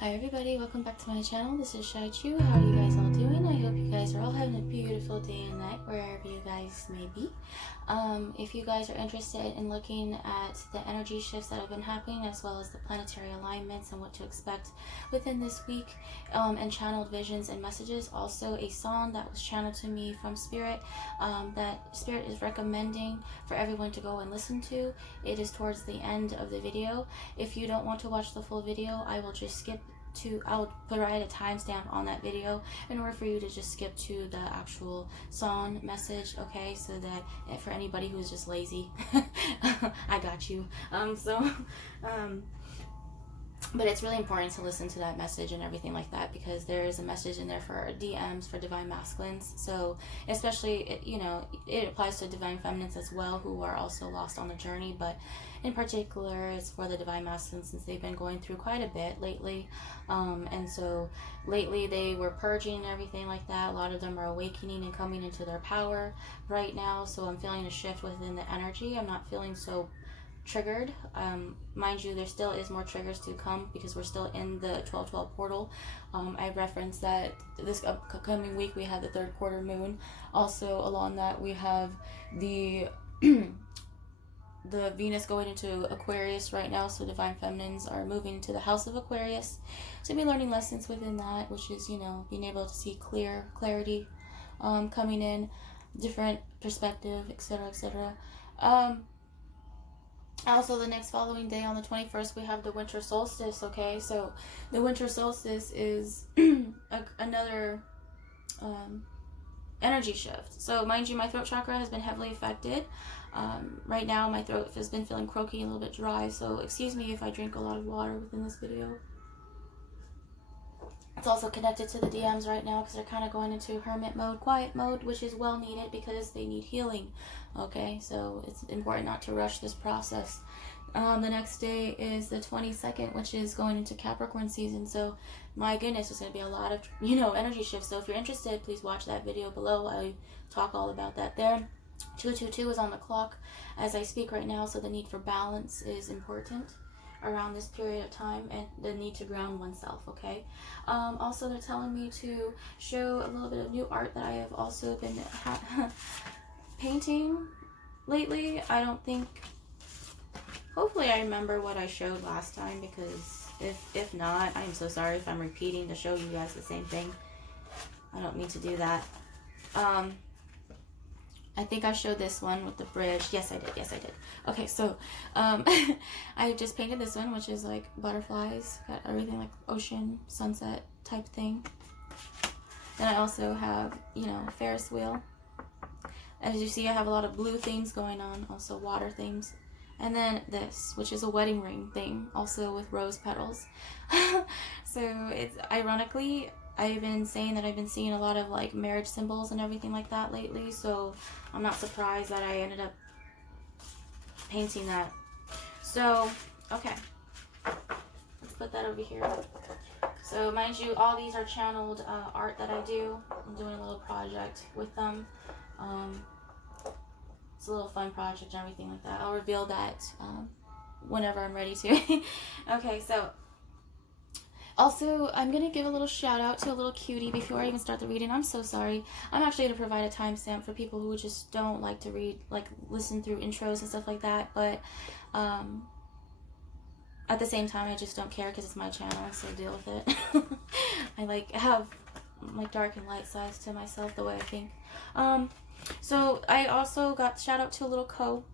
Hi everybody, welcome back to my channel. This is Cheychuu. How are you guys all doing? I hope you guys are all having a beautiful day and night wherever you guys may be. If you guys are interested in looking at the energy shifts that have been happening, as well as the planetary alignments and what to expect within this week, and channeled visions and messages, also a song that was channeled to me from Spirit, that Spirit is recommending for everyone to go and listen to. It is towards the end of the video. If you don't want to watch the full video, I will just skip I'll provide a timestamp on that video in order for you to just skip to the actual song message, okay? So that for anybody who's just lazy, I got you. But it's really important to listen to that message and everything like that, because there is a message in there for DMs for divine masculines. So especially, it applies to divine feminines as well, who are also lost on the journey. But in particular, it's for the divine masculines, since they've been going through quite a bit lately. And so lately they were purging and everything like that. A lot of them are awakening and coming into their power right now. So I'm feeling a shift within the energy. I'm not feeling so triggered. Mind you, there still is more triggers to come, because we're still in the 12/12 portal. I referenced that this upcoming week we have the third quarter moon. Also along that, we have the the Venus going into Aquarius right now, so divine feminines are moving into the house of Aquarius to be learning lessons within that, which is, being able to see clarity coming in, different perspective, etc., etc. Also, the next following day, on the 21st, we have the winter solstice, okay? So the winter solstice is another energy shift. So mind you, my throat chakra has been heavily affected. Right now, my throat has been feeling croaky and a little bit dry, so excuse me if I drink a lot of water within this video. It's also connected to the DMs right now, because they're kind of going into hermit mode, quiet mode, which is well needed because they need healing. Okay, so it's important not to rush this process. The next day is the 22nd, which is going into Capricorn season. So my goodness, there's going to be a lot of, energy shifts. So if you're interested, please watch that video below. I talk all about that there. 222 is on the clock as I speak right now, so the need for balance is important around this period of time, and the need to ground oneself, okay? Also, they're telling me to show a little bit of new art that I have also been painting lately. I don't think, hopefully I remember what I showed last time, because if not, I'm so sorry if I'm repeating to show you guys the same thing. I don't mean to do that. I think I showed this one with the bridge. Yes, I did. Okay, so I just painted this one, which is like butterflies, got everything like ocean, sunset type thing. Then I also have, Ferris wheel. As you see, I have a lot of blue themes going on, also water themes. And then this, which is a wedding ring thing, also with rose petals. So it's ironically, I've been saying that I've been seeing a lot of like marriage symbols and everything like that lately, so I'm not surprised that I ended up painting that. So, okay, let's put that over here. So mind you, all these are channeled art that I do. I'm doing a little project with them. It's a little fun project and everything like that. I'll reveal that whenever I'm ready to. Okay, so also, I'm going to give a little shout out to a little cutie before I even start the reading. I'm so sorry. I'm actually going to provide a timestamp for people who just don't like to read, listen through intros and stuff like that. But at the same time, I just don't care, because it's my channel, so deal with it. I have dark and light sides to myself, the way I think. So I also got shout out to a little Co.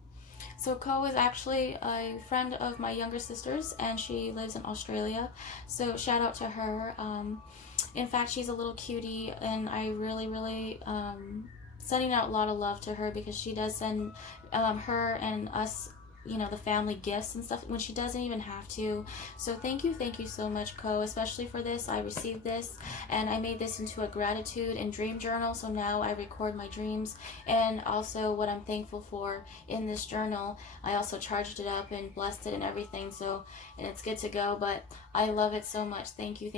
So Ko is actually a friend of my younger sister's, and she lives in Australia. So shout out to her. In fact, she's a little cutie, and I really sending out a lot of love to her, because she does send her and us, the family gifts and stuff when she doesn't even have to. So thank you so much, Ko, especially for this. I received this, and I made this into a gratitude and dream journal. So now I record my dreams and also what I'm thankful for in this journal. I also charged it up and blessed it and everything, so, and it's good to go. But I love it so much. Thank you.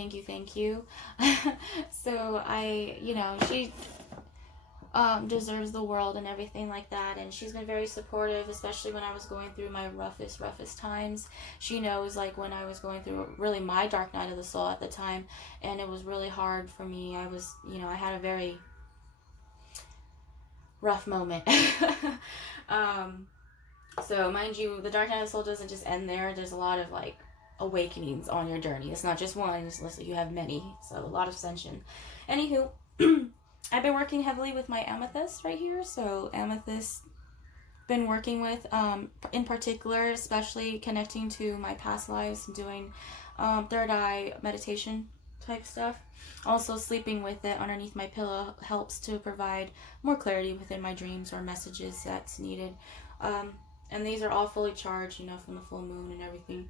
So she deserves the world and everything like that. And she's been very supportive, especially when I was going through my roughest times. She knows, like, when I was going through really my dark night of the soul at the time, and it was really hard for me. I was, you know, I had a very rough moment. So mind you, the dark night of the soul doesn't just end there. There's a lot of, like, awakenings on your journey. It's not just one, it's, you have many, so a lot of ascension. Anywho, I've been working heavily with my amethyst right here. So amethyst, been working with in particular, especially connecting to my past lives and doing third eye meditation type stuff. Also, sleeping with it underneath my pillow helps to provide more clarity within my dreams or messages that's needed. And these are all fully charged, you know, from the full moon and everything.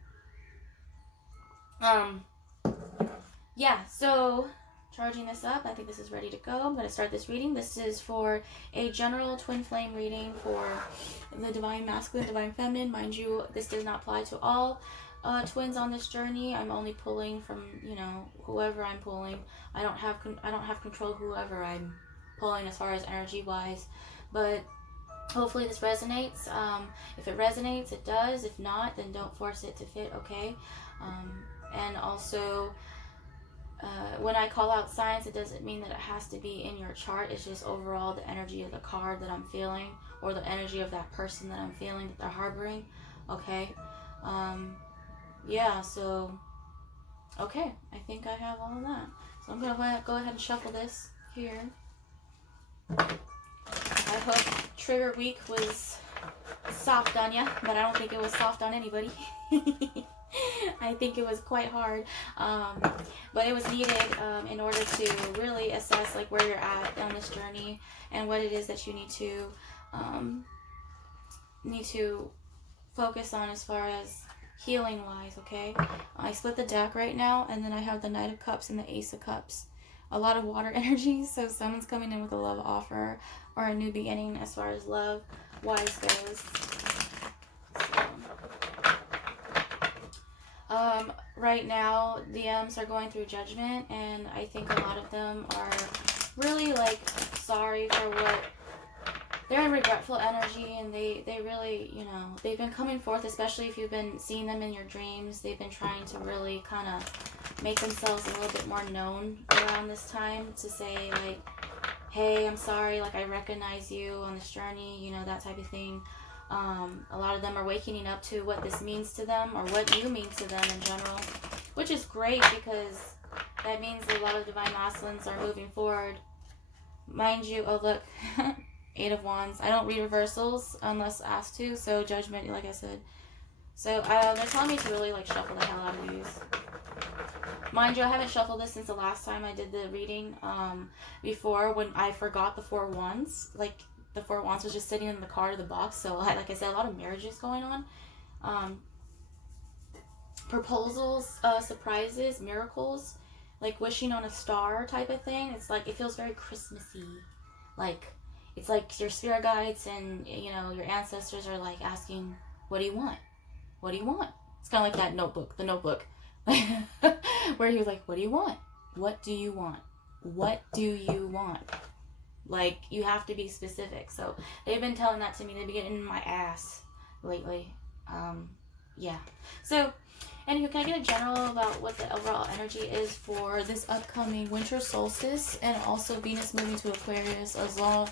Yeah, so charging this up, I think this is ready to go. I'm going to start this reading. This is for a general twin flame reading for the divine masculine, divine feminine. Mind you, this does not apply to all twins on this journey. I'm only pulling from, you know, whoever I'm pulling. I don't have control of whoever I'm pulling as far as energy wise, but hopefully this resonates. If it resonates, it does. If not, then don't force it to fit, okay? And also, when I call out signs, it doesn't mean that it has to be in your chart. It's just overall the energy of the card that I'm feeling, or the energy of that person that I'm feeling that they're harboring, okay? Yeah, so, okay, I think I have all of that. So I'm going to go ahead and shuffle this here. I hope trigger week was soft on ya, but I don't think it was soft on anybody. I think it was quite hard, but it was needed in order to really assess, like, where you're at on this journey and what it is that you need to focus on as far as healing wise, okay? I split the deck right now, and then I have the Knight of Cups and the Ace of Cups. A lot of water energy, so someone's coming in with a love offer or a new beginning as far as love wise goes. Right now, DMs are going through judgment, and I think a lot of them are really, like, sorry for what they're in regretful energy, and they really, you know, they've been coming forth, especially if you've been seeing them in your dreams. They've been trying to really kind of make themselves a little bit more known around this time, to say, like, hey, I'm sorry, like, I recognize you on this journey, you know, that type of thing. A lot of them are waking up to what this means to them, or what you mean to them in general, which is great, because that means a lot of divine masculines are moving forward. Mind you, oh look, 8 of Wands. I don't read reversals unless asked to, so judgment, like I said. So they're telling me to really, like, shuffle the hell out of these. Mind you, I haven't shuffled this since the last time I did the reading. Before, when I forgot the 4 Wands, like, the 4 Wands was just sitting in the card of the box. So, like I said, a lot of marriages going on. Proposals, surprises, miracles, like wishing on a star type of thing. It's like, it feels very Christmassy. Like, it's like your spirit guides and, you know, your ancestors are, like, asking, what do you want? What do you want? It's kind of like that Notebook, the Notebook, where he was like, what do you want? What do you want? What do you want? Like, you have to be specific. So they've been telling that to me. They've been getting in my ass lately. Yeah. So, anyway, can I get a general about what the overall energy is for this upcoming winter solstice, and also Venus moving to Aquarius, as well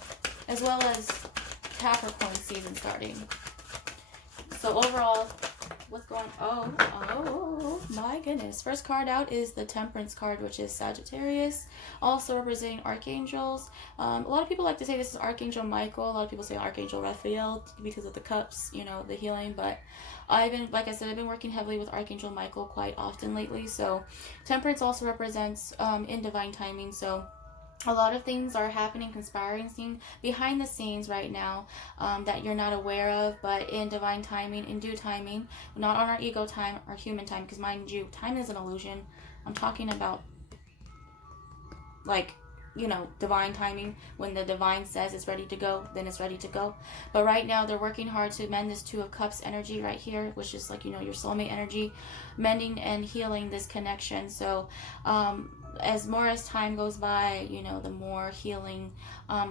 as Capricorn season starting? So overall, what's going on? Oh my goodness. First card out is the Temperance card, which is Sagittarius, also representing archangels. A lot of people like to say this is Archangel Michael. A lot of people say Archangel Raphael because of the cups, you know, the healing. But like I said, I've been working heavily with Archangel Michael quite often lately. So Temperance also represents in divine timing. So a lot of things are happening, conspiring behind the scenes right now that you're not aware of, but in divine timing, in due timing, not on our ego time, our human time, because mind you, time is an illusion. I'm talking about, like, you know, divine timing. When the divine says it's ready to go, then it's ready to go. But right now they're working hard to mend this Two of Cups energy right here, which is like, you know, your soulmate energy, mending and healing this connection. So as time goes by, you know, the more healing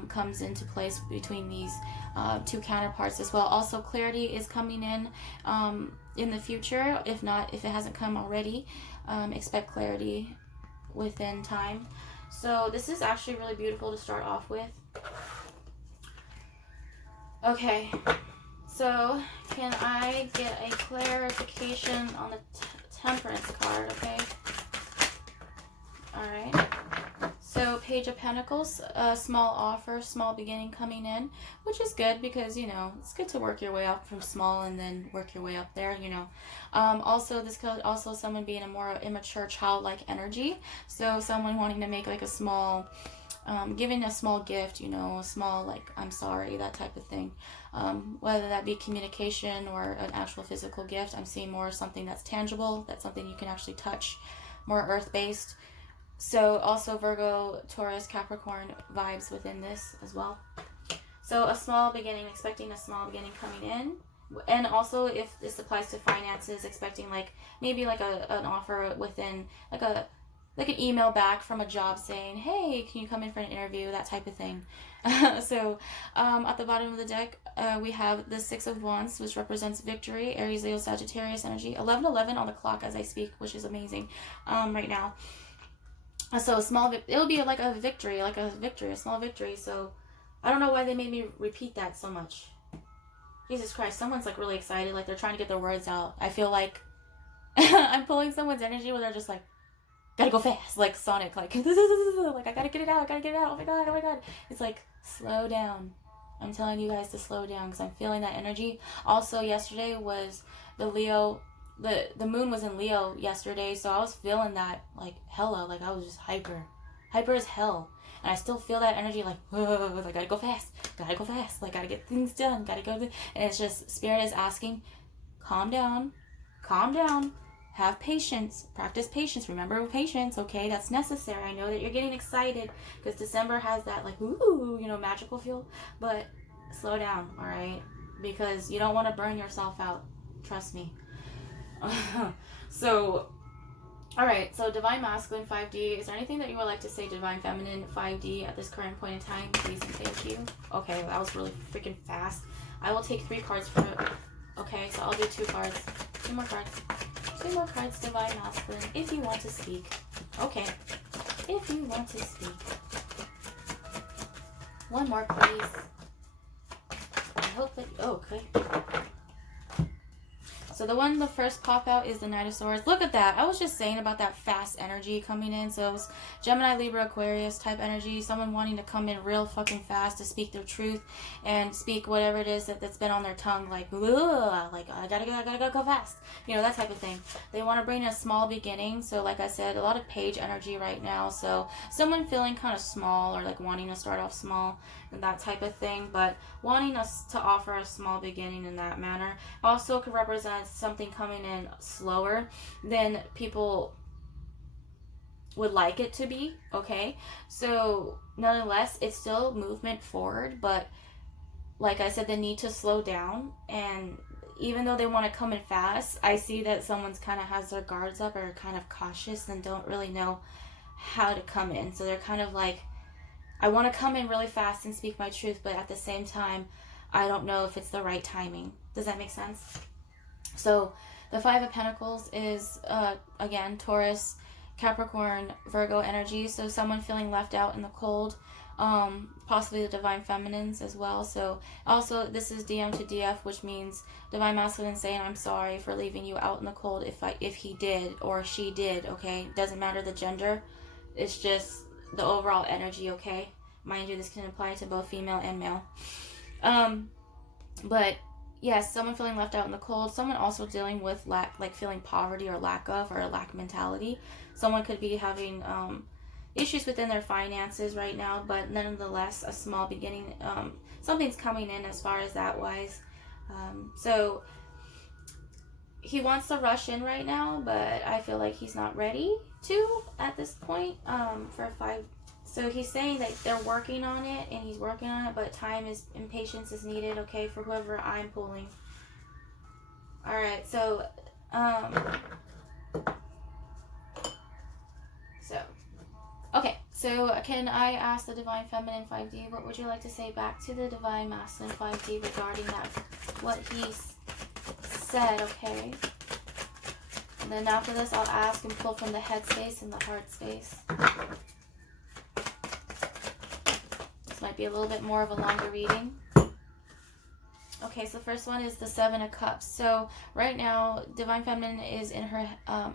comes into place between these two counterparts as well. Also, clarity is coming in the future. If it hasn't come already, expect clarity within time. So this is actually really beautiful to start off with. Okay, so can I get a clarification on the Temperance card? Okay. All right. So Page of Pentacles, a small offer, small beginning coming in, which is good because, you know, it's good to work your way up from small and then work your way up there, you know. Also, this could also someone being a more immature, childlike energy. So someone wanting to make like a small, giving a small gift, you know, a small like, I'm sorry, that type of thing. Whether that be communication or an actual physical gift, I'm seeing more something that's tangible, that's something you can actually touch, more earth-based. So also Virgo, Taurus, Capricorn vibes within this as well. So a small beginning, expecting a small beginning coming in. And also if this applies to finances, expecting like maybe like an offer within like an email back from a job saying, hey, can you come in for an interview, that type of thing. So at the bottom of the deck, we have the Six of Wands, which represents victory, Aries, Leo, Sagittarius energy. 11:11 on the clock as I speak, which is amazing right now. So it'll be like a victory, a small victory. So I don't know why they made me repeat that so much. Jesus Christ, someone's like really excited, like they're trying to get their words out. I feel like I'm pulling someone's energy where they're just like, gotta go fast, like Sonic, like, like I gotta get it out, oh my god. It's like, slow down. I'm telling you guys to slow down because I'm feeling that energy. Also, yesterday was the Leo. The moon was in Leo yesterday, so I was feeling that like hella, like I was just hyper as hell, and I still feel that energy like, whoa, I gotta go fast, like gotta get things done, gotta go, and it's just Spirit is asking, calm down, have patience, practice patience, remember patience, okay, that's necessary. I know that you're getting excited because December has that like, ooh, you know, magical feel, but slow down, all right, because you don't want to burn yourself out, trust me. So, alright, so Divine Masculine 5D. Is there anything that you would like to say Divine Feminine 5D at this current point in time? Please and thank you. Okay, that was really freaking fast. I will take 3 cards for it. Okay, so I'll do 2 cards. 2 more cards. 2 more cards, Divine Masculine, if you want to speak. Okay, if you want to speak. 1 more, please. I hope that... Oh, okay. So the first pop out is the Knight of Swords. Look at that. I was just saying about that fast energy coming in. So it was Gemini, Libra, Aquarius type energy. Someone wanting to come in real fucking fast to speak their truth and speak whatever it is that's been on their tongue. Like, ugh, like I gotta go fast. You know, that type of thing. They want to bring in a small beginning. So like I said, a lot of page energy right now. So someone feeling kind of small or like wanting to start off small and that type of thing. But wanting us to offer a small beginning in that manner. Also could represent something coming in slower than people would like it to be, okay? So nonetheless, it's still movement forward, but like I said, they need to slow down. And even though they want to come in fast, I see that someone's kind of has their guards up or kind of cautious and don't really know how to come in. So they're kind of like, I want to come in really fast and speak my truth, but at the same time, I don't know if it's the right timing. Does that make sense? So the 5 of Pentacles is, again, Taurus, Capricorn, Virgo energy. So someone feeling left out in the cold, possibly the Divine Feminines as well. So also this is DM to DF, which means Divine Masculine saying, I'm sorry for leaving you out in the cold if he did or she did, okay? Doesn't matter the gender. It's just the overall energy, okay? Mind you, this can apply to both female and male. But yes, someone feeling left out in the cold. Someone also dealing with lack, like feeling poverty or lack of, or a lack mentality. Someone could be having issues within their finances right now, but nonetheless, a small beginning. Something's coming in as far as that wise. So he wants to rush in right now, but I feel like he's not ready to at this point. For So he's saying that they're working on it, and he's working on it, but time is and patience is needed, okay, for whoever I'm pulling. Alright, so, okay, so can I ask the Divine Feminine 5D, what would you like to say back to the Divine Masculine 5D regarding that, what he said, okay? And then after this, I'll ask and pull from the head space and the heart space. This might be a little bit more of a longer reading. Okay, so the first one is the Seven of Cups. So right now, Divine Feminine is in her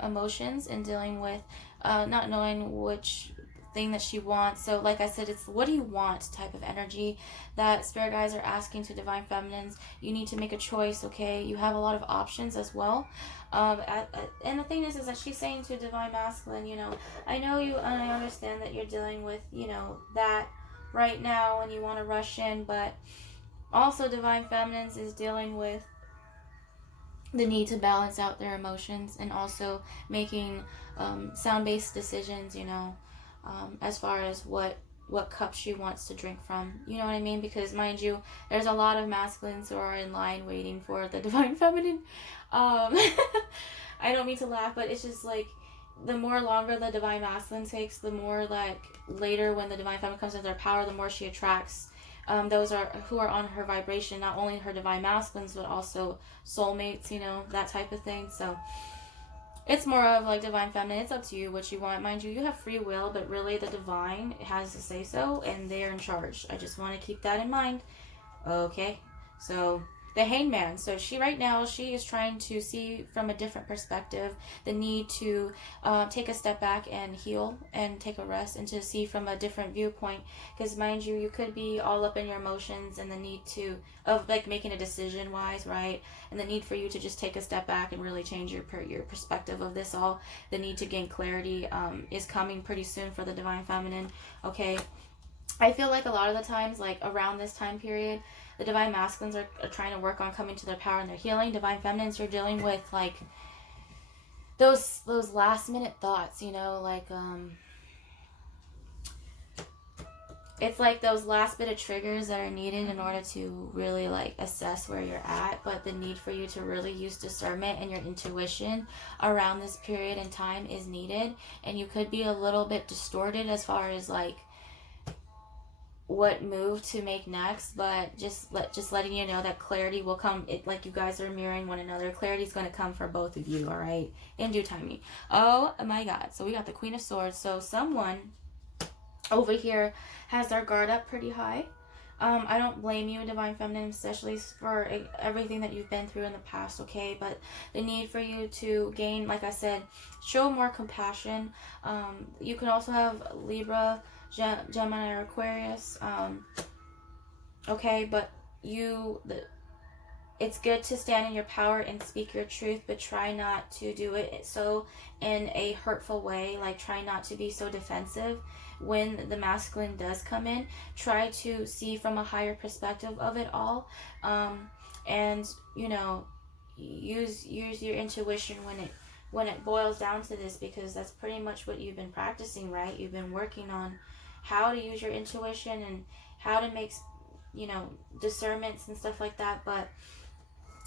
emotions and dealing with not knowing which thing that she wants. So like I said, it's what do you want type of energy that Spirit guides are asking to Divine Feminines. You need to make a choice, okay? You have a lot of options as well. And the thing is that she's saying to Divine Masculine, you know, I know you and I understand that you're dealing with, you know, that right now and you want to rush in, but also Divine Feminines is dealing with the need to balance out their emotions and also making sound-based decisions, you know, as far as what cup she wants to drink from. You know what I mean? Because, mind you, there's a lot of masculines who are in line waiting for the Divine Feminine. I don't mean to laugh, but it's just like the more longer the Divine Masculine takes, the more like later when the Divine Feminine comes into their power, the more she attracts those who are on her vibration, not only her Divine Masculines, but also soulmates, you know, that type of thing. So it's more of like Divine Feminine. It's up to you what you want. Mind you, you have free will, but really the Divine has to say so, and they're in charge. I just want to keep that in mind. Okay, so the Hangman. So she right now, she is trying to see from a different perspective the need to take a step back and heal and take a rest and to see from a different viewpoint. Because mind you, you could be all up in your emotions and the need to, of like making a decision wise, right? And the need for you to just take a step back and really change your perspective of this all. The need to gain clarity is coming pretty soon for the Divine Feminine, okay? I feel like a lot of the times, like around this time period, the Divine Masculines are trying to work on coming to their power and their healing. Divine Feminines are dealing with like those last minute thoughts, you know, like it's like those last bit of triggers that are needed in order to really like assess where you're at. But the need for you to really use discernment and your intuition around this period in time is needed. And you could be a little bit distorted as far as like what move to make next, but just letting you know that clarity will come. It like you guys are mirroring one another. Clarity is going to come for both of you, all right, in due timing. Oh my God! So we got the Queen of Swords. So someone over here has their guard up pretty high. I don't blame you, Divine Feminine, especially for everything that you've been through in the past, okay? But the need for you to gain, like I said, show more compassion. You can also have Libra, Gemini, or Aquarius, okay? But it's good to stand in your power and speak your truth, but try not to do it so in a hurtful way. Like, try not to be so defensive. When the masculine does come in, try to see from a higher perspective of it all, and you know, use your intuition when it boils down to this, because that's pretty much what you've been practicing, right? You've been working on how to use your intuition and how to make, you know, discernments and stuff like that. But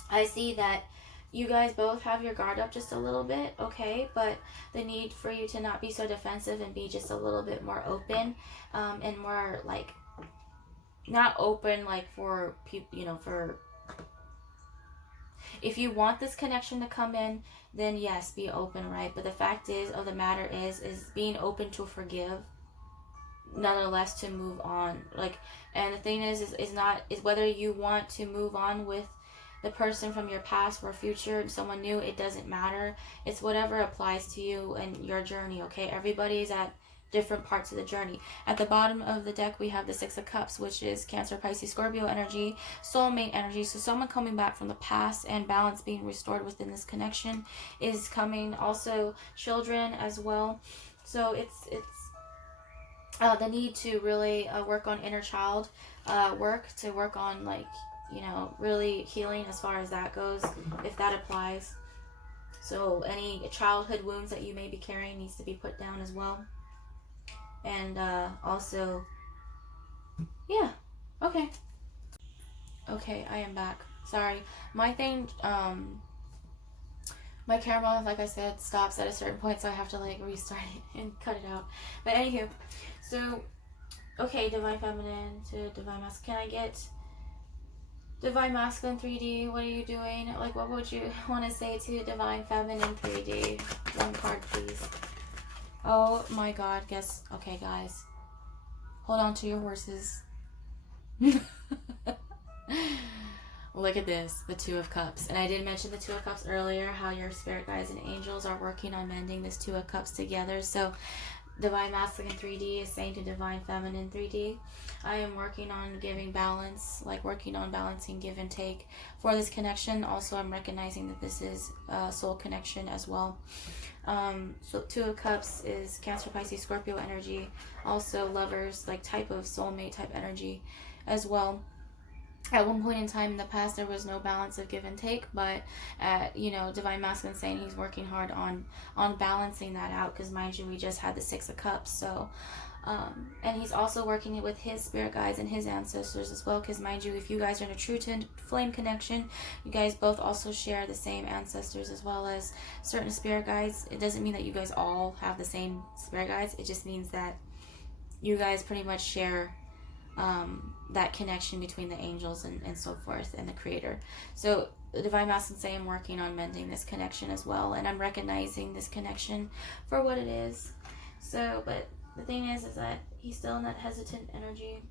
I see that you guys both have your guard up just a little bit, okay? But the need for you to not be so defensive and be just a little bit more open, and more like, not open like for people, you know, for, if you want this connection to come in, then yes, be open, right? But the fact of the matter is being open to forgive, nonetheless, to move on. Like, and the thing is whether you want to move on with the person from your past or future, someone new, it doesn't matter. It's whatever applies to you and your journey, okay? Everybody's at different parts of the journey. At the bottom of the deck, we have the Six of Cups, which is Cancer, Pisces, Scorpio energy, soulmate energy. So someone coming back from the past and balance being restored within this connection is coming. Also, children as well. So it's the need to really work on inner child work, to work on, like, you know, really healing as far as that goes, if that applies. So any childhood wounds that you may be carrying needs to be put down as well. And also, yeah. Okay. Okay, I am back. Sorry. My thing, my camera, like I said, stops at a certain point, so I have to like restart it and cut it out. But anywho, so, okay, Divine Feminine to Divine Masculine. Can I get Divine Masculine 3D? What are you doing? Like, what would you want to say to Divine Feminine 3D? One card, please. Oh my god, guess. Okay, guys. Hold on to your horses. Look at this, the Two of Cups. And I did mention the Two of Cups earlier, how your spirit guides and angels are working on mending this Two of Cups together. So Divine Masculine 3D is saying to Divine Feminine 3D, I am working on giving balance, like working on balancing give and take for this connection. Also, I'm recognizing that this is a soul connection as well. So Two of Cups is Cancer, Pisces, Scorpio energy. Also lovers, like type of soulmate type energy as well. At one point in time in the past, there was no balance of give and take, but Divine Masculine saying he's working hard on balancing that out, because mind you, we just had the Six of Cups. So and he's also working with his spirit guides and his ancestors as well, because mind you, if you guys are in a true flame connection, you guys both also share the same ancestors as well as certain spirit guides. It doesn't mean that you guys all have the same spirit guides. It just means that you guys pretty much share that connection between the angels and so forth, and the creator. So the Divine Masculine saying I'm working on mending this connection as well, and I'm recognizing this connection for what it is. So, but the thing is that he's still in that hesitant energy,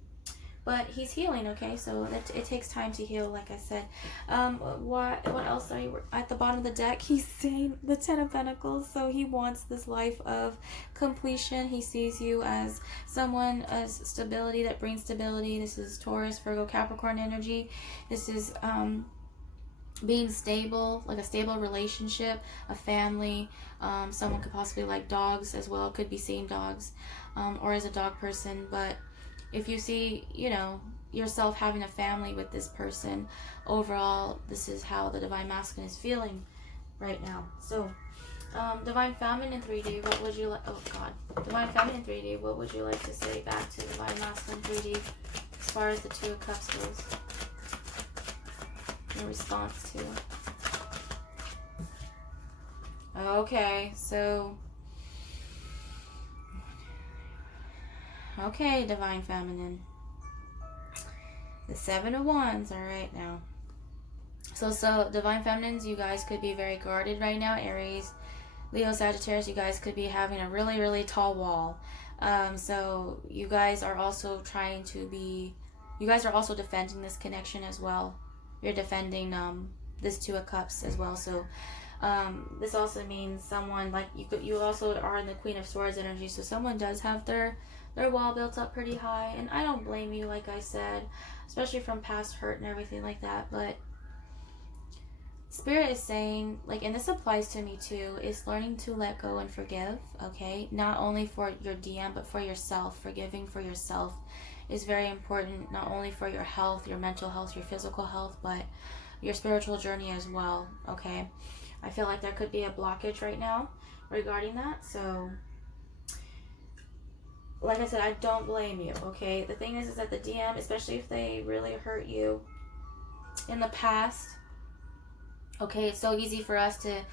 but he's healing. Okay, so it takes time to heal, like I said. What else are you at the bottom of the deck? He's saying the Ten of Pentacles. So he wants this life of completion. He sees you as someone as stability, that brings stability. This is Taurus, Virgo, Capricorn energy. This is being stable, like a stable relationship, a family. Someone could possibly like dogs as well, could be seeing dogs, or as a dog person. But if you see, yourself having a family with this person, overall, this is how the Divine Masculine is feeling right now. So, Divine Feminine 3D, what would you like? Oh God, Divine Feminine 3D, what would you like to say back to Divine Masculine 3D as far as the Two of Cups goes? Your response to. Okay, so. Okay, Divine Feminine. The Seven of Wands, alright now. So Divine Feminines, you guys could be very guarded right now. Aries, Leo, Sagittarius, you guys could be having a really, really tall wall. So you guys are also defending this connection as well. You're defending this Two of Cups as well. So this also means someone, like you also are in the Queen of Swords energy. So someone does have their wall built up pretty high, and I don't blame you, like I said, especially from past hurt and everything like that. But Spirit is saying, like, and this applies to me too, is learning to let go and forgive. Okay, not only for your DM but for yourself. Forgiving for yourself is very important, not only for your health, your mental health, your physical health, but your spiritual journey as well. Okay, I feel like there could be a blockage right now regarding that. So like I said, I don't blame you, okay? The thing is that the DM, especially if they really hurt you in the past, okay, it's so easy for us to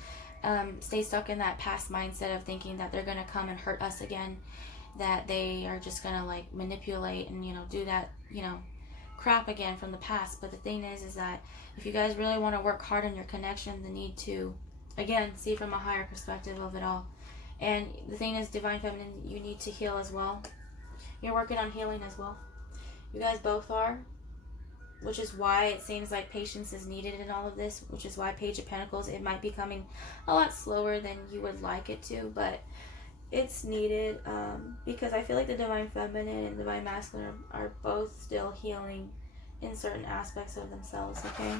stay stuck in that past mindset of thinking that they're going to come and hurt us again, that they are just going to, like, manipulate and, do that, crap again from the past. But the thing is that if you guys really want to work hard on your connection, the need to, again, see from a higher perspective of it all. And the thing is, Divine Feminine, you need to heal as well. You're working on healing as well. You guys both are, which is why it seems like patience is needed in all of this, which is why Page of Pentacles, it might be coming a lot slower than you would like it to, but it's needed, because I feel like the Divine Feminine and Divine Masculine are both still healing in certain aspects of themselves, okay?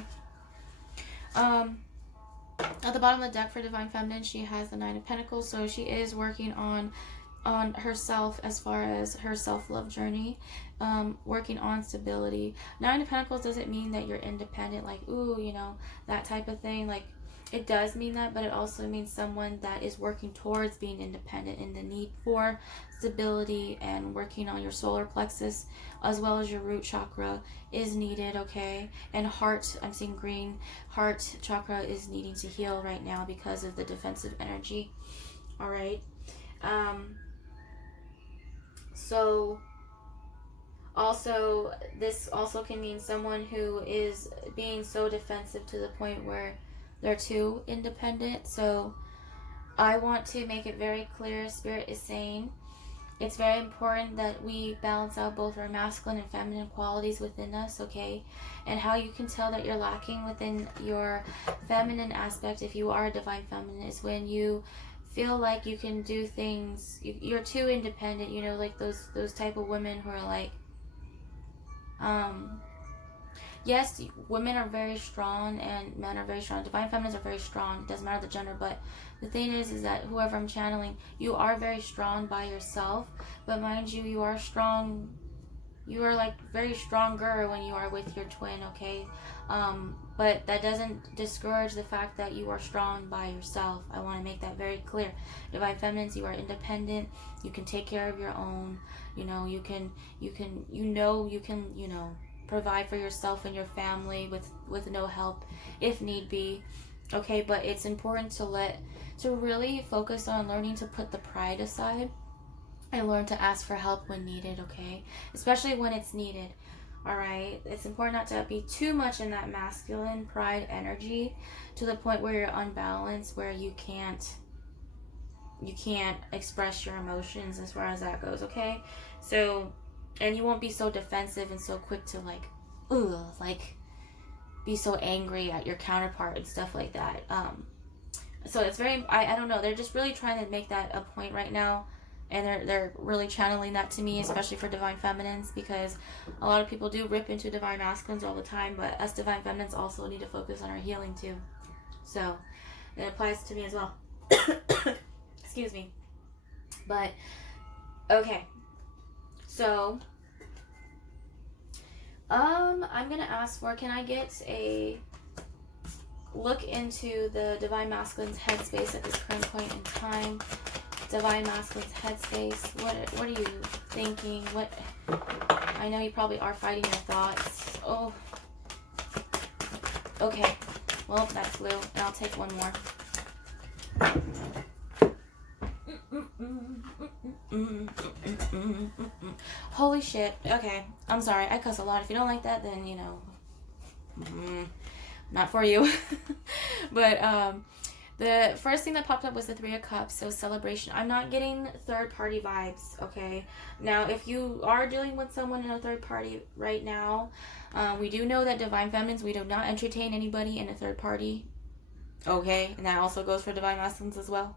At the bottom of the deck for Divine Feminine, she has the Nine of Pentacles, so she is working on herself as far as her self-love journey, working on stability. Nine of Pentacles doesn't mean that you're independent, like, ooh, that type of thing. Like, It does mean that, but it also means someone that is working towards being independent, in the need for stability, and working on your solar plexus as well as your root chakra is needed, okay? And heart, I'm seeing green, heart chakra is needing to heal right now because of the defensive energy, all right? So also, this also can mean someone who is being so defensive to the point where they're too independent. So I want to make it very clear, Spirit is saying it's very important that we balance out both our masculine and feminine qualities within us, okay? And how you can tell that you're lacking within your feminine aspect, if you are a divine feminine, is when you feel like you can do things, you're too independent, you know, like those type of women who are like, yes, women are very strong and men are very strong. Divine feminines are very strong. It doesn't matter the gender, but the thing is that whoever I'm channeling, you are very strong by yourself. But mind you, you are strong. You are like very stronger when you are with your twin, okay? But that doesn't discourage the fact that you are strong by yourself. I want to make that very clear. Divine feminines, you are independent. You can take care of your own. You know, you can provide for yourself and your family with no help if need be, okay? But it's important to really focus on learning to put the pride aside and learn to ask for help when needed, okay? Especially when it's needed, all right? It's important not to be too much in that masculine pride energy to the point where you're unbalanced, where you can't express your emotions as far as that goes, okay? So, and you won't be so defensive and so quick to like be so angry at your counterpart and stuff like that. So it's very, I don't know, they're just really trying to make that a point right now, and they're really channeling that to me, especially for divine feminines, because a lot of people do rip into divine masculines all the time, but us divine feminines also need to focus on our healing too. So it applies to me as well. Excuse me. But okay, so I'm gonna ask for, can I get a look into the divine masculine's headspace at this current point in time? Divine masculine's headspace. What are you thinking? What, I know you probably are fighting your thoughts. Oh, okay. Well, that flew, and I'll take one more. Holy shit. Okay, I'm sorry, I cuss a lot. If you don't like that, then you know, not for you. But the first thing that popped up was the Three of Cups, so celebration. I'm not getting third party vibes, okay? Now, if you are dealing with someone in a third party right now, we do know that divine feminines, we do not entertain anybody in a third party, okay? And that also goes for divine masculines as well.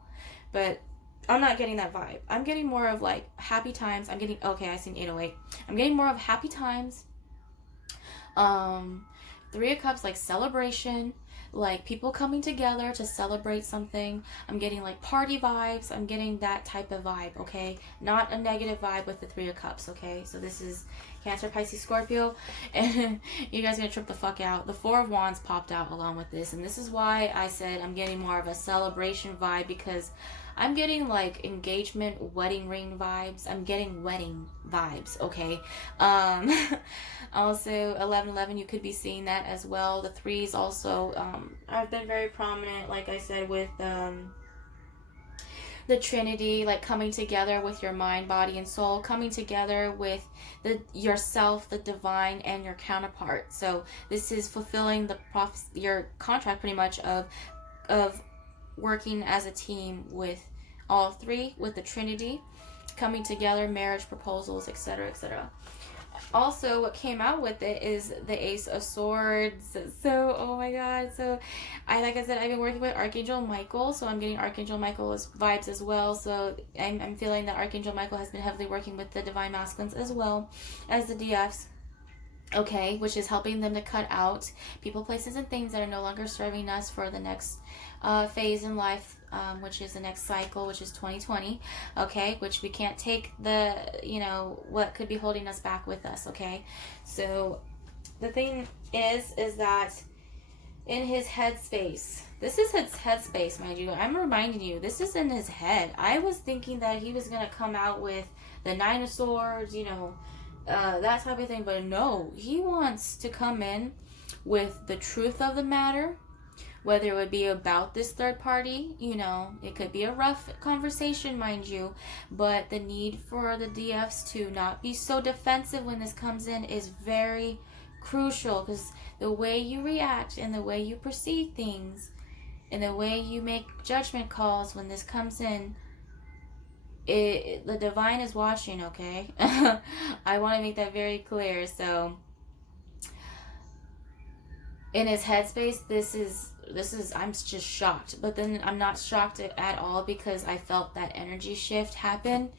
But I'm not getting that vibe. I'm getting more of like happy times. Okay, I seen 808. I'm getting more of happy times. Three of Cups, like celebration, like people coming together to celebrate something. I'm getting like party vibes. I'm getting that type of vibe, okay? Not a negative vibe with the Three of Cups, okay? So this is Cancer, Pisces, Scorpio, and you guys are gonna trip the fuck out. The Four of Wands popped out along with this, and this is why I said I'm getting more of a celebration vibe, because I'm getting like engagement, wedding ring vibes. I'm getting wedding vibes, okay? Also 1111, you could be seeing that as well. The threes also I've been very prominent, like I said, with the Trinity, like coming together with your mind, body, and soul, coming together with yourself, the divine, and your counterpart. So this is fulfilling your contract pretty much of working as a team with all three, with the Trinity, coming together, marriage proposals, etc., etc. Also, what came out with it is the Ace of Swords. So, oh my god. So, like I said, I've been working with Archangel Michael, so I'm getting Archangel Michael's vibes as well. So, I'm feeling that Archangel Michael has been heavily working with the Divine Masculines as well as the DFs. Okay, which is helping them to cut out people, places, and things that are no longer serving us for the next phase in life, which is the next cycle, which is 2020, okay, which we can't take what could be holding us back with us, okay? So the thing is that in his headspace, This is his headspace, mind you. I'm reminding you, this is in his head. I was thinking that he was going to come out with the Nine of Swords, you know, that type of thing. But no, he wants to come in with the truth of the matter, whether it would be about this third party, you know, it could be a rough conversation, mind you, but the need for the DFs to not be so defensive when this comes in is very crucial, because the way you react and the way you perceive things and the way you make judgment calls when this comes in, the divine is watching, okay? I want to make that very clear. So in his headspace, this is I'm just shocked, but then I'm not shocked at all, because I felt that energy shift happen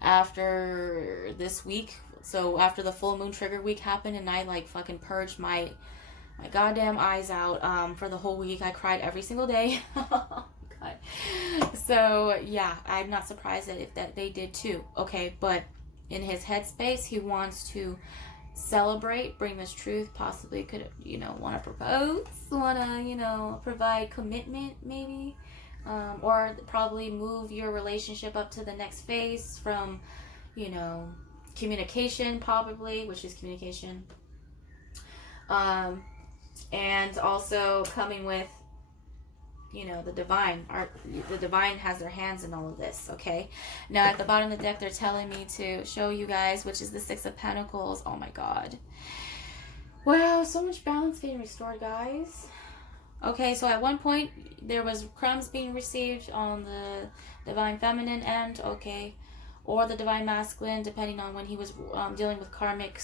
after this week. So after the full moon trigger week happened, and I like fucking purged my goddamn eyes out for the whole week. I cried every single day. God. So yeah, I'm not surprised that they did too. Okay, but in his headspace, he wants to celebrate, bring this truth, possibly could, you know, want to propose, want to, you know, provide commitment maybe, or probably move your relationship up to the next phase from, you know, communication probably, which is communication, and also coming with, you know, the divine has their hands in all of this. Okay, now at the bottom of the deck, they're telling me to show you guys, which is the Six of Pentacles. Oh my God, wow, so much balance being restored, guys. Okay, so at one point there was crumbs being received on the divine feminine end, okay, or the divine masculine, depending on when he was dealing with karmic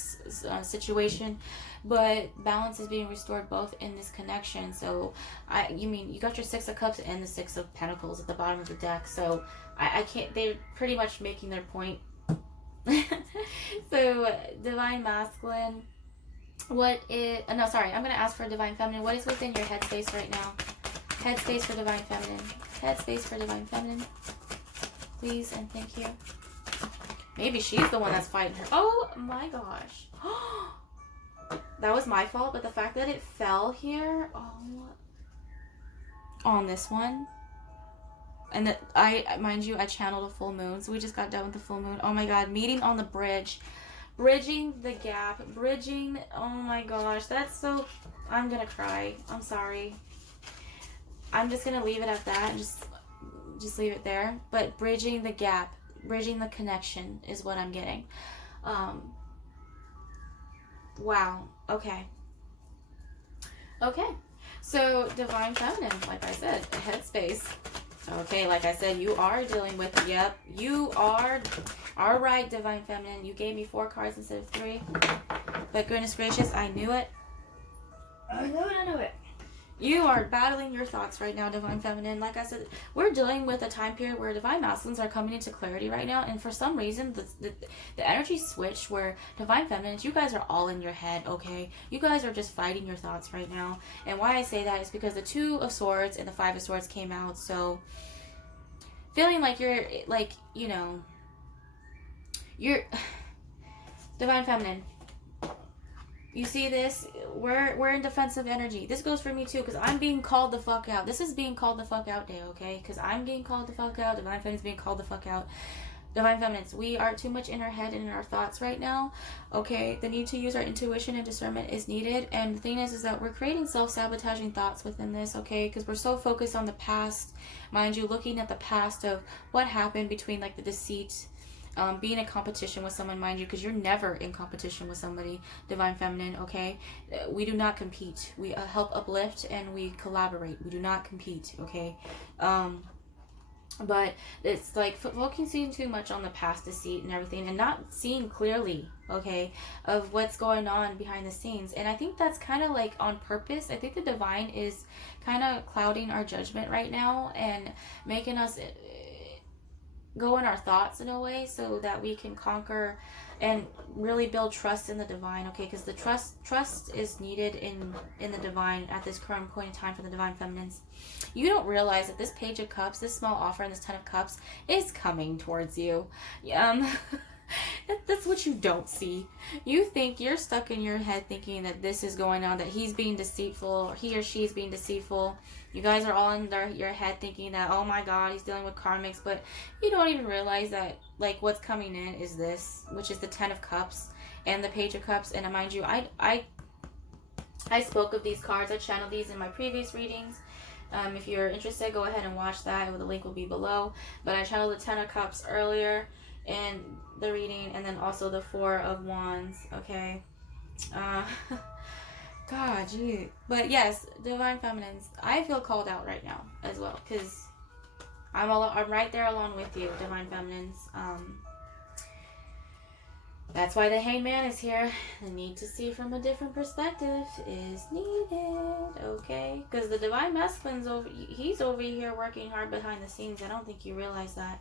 situation. But balance is being restored both in this connection. So you got your Six of Cups and the Six of Pentacles at the bottom of the deck. So I can't, they're pretty much making their point. So divine masculine, I'm going to ask for divine feminine. What is within your headspace right now? Headspace for divine feminine. Headspace for divine feminine. Please and thank you. Maybe she's the one that's fighting her. Oh my gosh. That was my fault, but the fact that it fell here, on this one, and that mind you, I channeled a full moon, so we just got done with the full moon. Oh my God, meeting on the bridge, bridging the gap, oh my gosh, that's so, I'm gonna cry. I'm sorry. I'm just gonna leave it at that and just leave it there. But bridging the gap, bridging the connection is what I'm getting. Wow. Okay. So divine feminine, like I said, headspace. Okay, like I said, you are dealing with, yep, you are, all right, divine feminine. You gave me 4 cards instead of 3. But goodness gracious, I knew it. I knew it. You are battling your thoughts right now, divine feminine. Like I said, we're dealing with a time period where divine masculines are coming into clarity right now, and for some reason the energy switched where divine feminines, you guys are all in your head. Okay, you guys are just fighting your thoughts right now. And why I say that is because the Two of Swords and the Five of Swords came out. So feeling like you're like, you know, you're divine feminine. You see this? We're in defensive energy. This goes for me too, because I'm being called the fuck out. This is being called the fuck out day, okay? Because I'm being called the fuck out. Divine Feminine's being called the fuck out. Divine Feminines, we are too much in our head and in our thoughts right now, okay? The need to use our intuition and discernment is needed. And the thing is that we're creating self-sabotaging thoughts within this, okay? Because we're so focused on the past. Mind you, looking at the past of what happened between like the deceit, being in competition with someone, mind you, because you're never in competition with somebody, divine feminine, okay? We do not compete. We help uplift and we collaborate. We do not compete, okay? But it's like focusing too much on the past deceit and everything and not seeing clearly, okay, of what's going on behind the scenes. And I think that's kind of like on purpose. I think the divine is kind of clouding our judgment right now and making us go in our thoughts in a way so that we can conquer and really build trust in the divine, okay? Because the trust is needed in the divine at this current point in time for the divine feminines. You don't realize that this Page of Cups, this small offer, and this Ten of Cups is coming towards you. That's what you don't see. You think you're stuck in your head thinking that this is going on, that he's being deceitful, or he or she is being deceitful. You guys are all in your head thinking that, oh my God, he's dealing with karmics, but you don't even realize that, like, what's coming in is this, which is the Ten of Cups and the Page of Cups. And mind you, I spoke of these cards. I channeled these in my previous readings. If you're interested, go ahead and watch that. The link will be below. But I channeled the Ten of Cups earlier in the reading, and then also the Four of Wands. Okay. God, gee. But yes, Divine Feminines, I feel called out right now as well, because I'm right there along with you, Divine Feminines. That's why the Hangman is here. The need to see from a different perspective is needed, okay? Because the Divine Masculine's he's over here working hard behind the scenes. I don't think you realize that.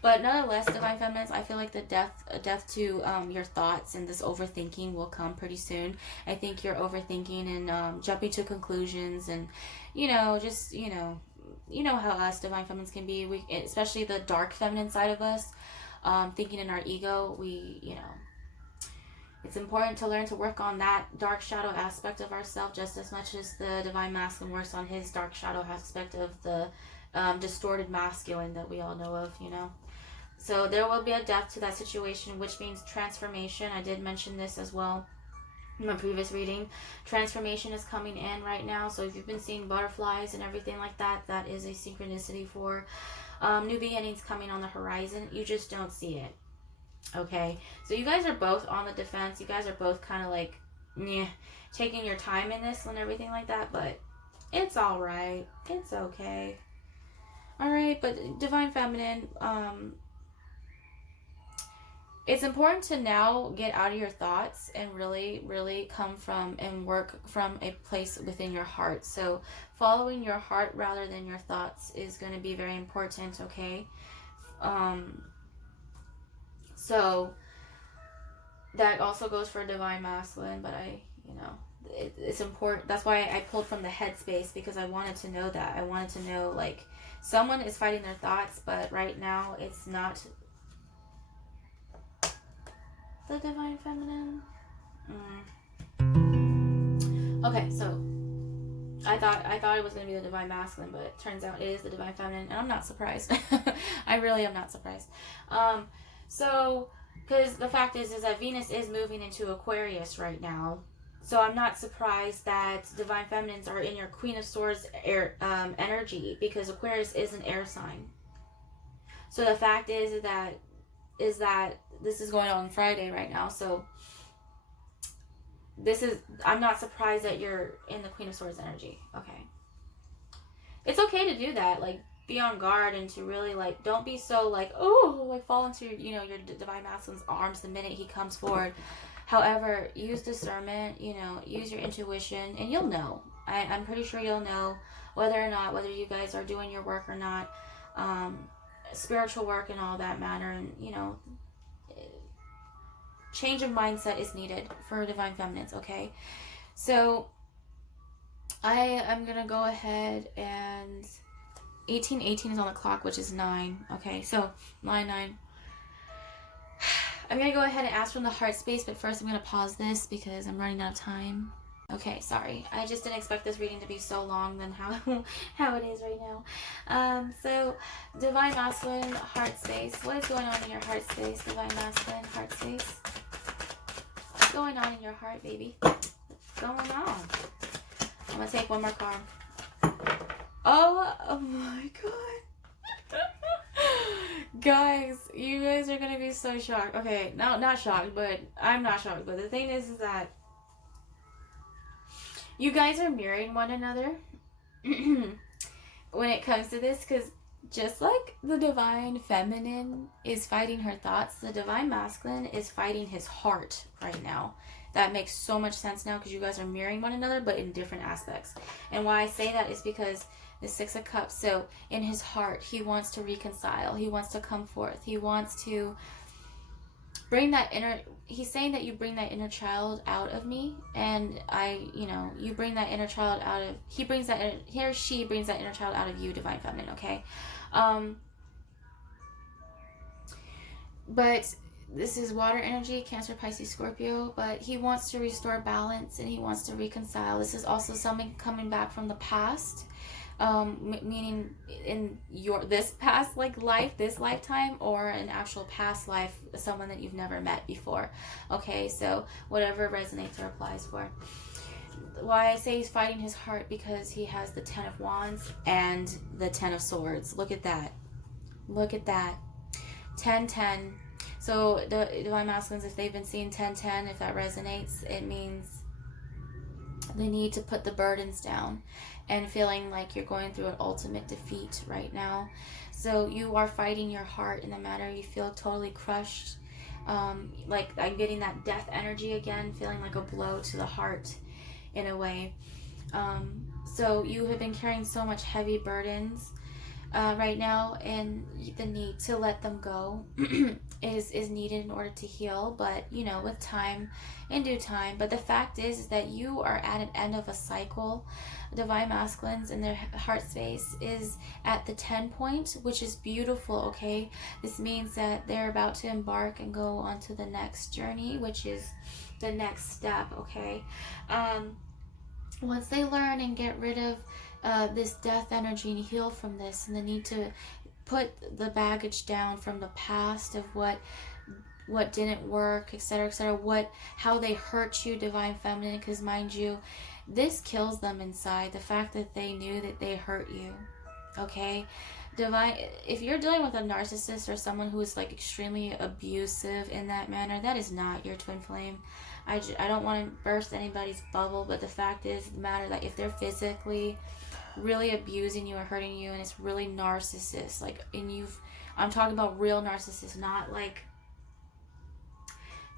But nonetheless, Divine Feminines, I feel like the death to your thoughts and this overthinking will come pretty soon. I think you're overthinking and jumping to conclusions, and just you know how us Divine Feminines can be. We, especially the dark feminine side of us, thinking in our ego. It's important to learn to work on that dark shadow aspect of ourselves just as much as the Divine Masculine works on his dark shadow aspect of the distorted masculine that we all know of, So there will be a death to that situation, which means transformation. I did mention this as well in my previous reading. Transformation is coming in right now. So if you've been seeing butterflies and everything like that, that is a synchronicity for new beginnings coming on the horizon. You just don't see it. Okay, so you guys are both on the defense. You guys are both kind of like, taking your time in this and everything like that, but it's all right. It's okay. All right, but Divine Feminine, it's important to now get out of your thoughts and really, really come from and work from a place within your heart. So following your heart rather than your thoughts is going to be very important, okay? So that also goes for Divine Masculine, but it's important. That's why I pulled from the headspace, because I wanted to know that. I wanted to know, like, someone is fighting their thoughts, but right now it's not the Divine Feminine. Okay, so I thought it was going to be the Divine Masculine, but it turns out it is the Divine Feminine, and I'm not surprised. I really am not surprised. So, because the fact is that Venus is moving into Aquarius right now. So I'm not surprised that Divine Feminines are in your Queen of Swords air, energy, because Aquarius is an air sign. So the fact is that this is going on Friday right now. So I'm not surprised that you're in the Queen of Swords energy. Okay. It's okay to do that. Like, be on guard and to really, like, don't be so, like, fall into your Divine Masculine's arms the minute he comes forward. However, use discernment, use your intuition, and you'll know. I'm pretty sure you'll know whether you guys are doing your work or not, spiritual work and all that matter, and, change of mindset is needed for Divine Feminines, okay? So, I am going to go ahead and 1818 is on the clock, which is 9. Okay, so line 9. I'm going to go ahead and ask from the heart space, but first I'm going to pause this because I'm running out of time. Okay, sorry. I just didn't expect this reading to be so long than how it is right now. So, Divine Masculine, heart space. What is going on in your heart space, Divine Masculine, heart space? What's going on in your heart, baby? What's going on? I'm going to take one more card. Oh my God. Guys, you guys are going to be so shocked. Okay, no, not shocked, but I'm not shocked. But the thing is that you guys are mirroring one another when it comes to this, because just like the Divine Feminine is fighting her thoughts, the Divine Masculine is fighting his heart right now. That makes so much sense now, because you guys are mirroring one another, but in different aspects. And why I say that is because the Six of Cups, so in his heart, he wants to reconcile. He wants to come forth. He wants to bring that inner, he's saying that you bring that inner child out of me, and you bring that inner child out of, he or she brings that inner child out of you, Divine Feminine, okay? But this is water energy, Cancer, Pisces, Scorpio, but he wants to restore balance and he wants to reconcile. This is also something coming back from the past, meaning in this past life, this lifetime, or an actual past life, someone that you've never met before. Okay, so whatever resonates or applies for. Why I say he's fighting his heart, because he has the 10 of Wands and the 10 of Swords. Look at that. Look at that. 10-10. So the Divine Masculines, if they've been seeing 10-10, if that resonates, it means they need to put the burdens down and feeling like you're going through an ultimate defeat right now. So you are fighting your heart in the matter. You feel totally crushed. Like I'm getting that death energy again, feeling like a blow to the heart in a way. So you have been carrying so much heavy burdens right now, and the need to let them go is needed in order to heal, but you know, with time, in due time. But the fact is that you are at an end of a cycle. Divine Masculines in their heart space is at the 10 point, which is beautiful. Okay, this means that they're about to embark and go on to the next journey, which is the next step. Okay, once they learn and get rid of this death energy and heal from this, and the need to put the baggage down from the past of what didn't work, etc., etc., how they hurt you, Divine Feminine, because mind you, this kills them inside, the fact that they knew that they hurt you. Okay, Divine, if you're dealing with a narcissist or someone who is like extremely abusive in that manner, that is not your twin flame. I don't want to burst anybody's bubble, but the fact is the matter that if they're physically really abusing you or hurting you, and it's really narcissist, like, and I'm talking about real narcissists, not like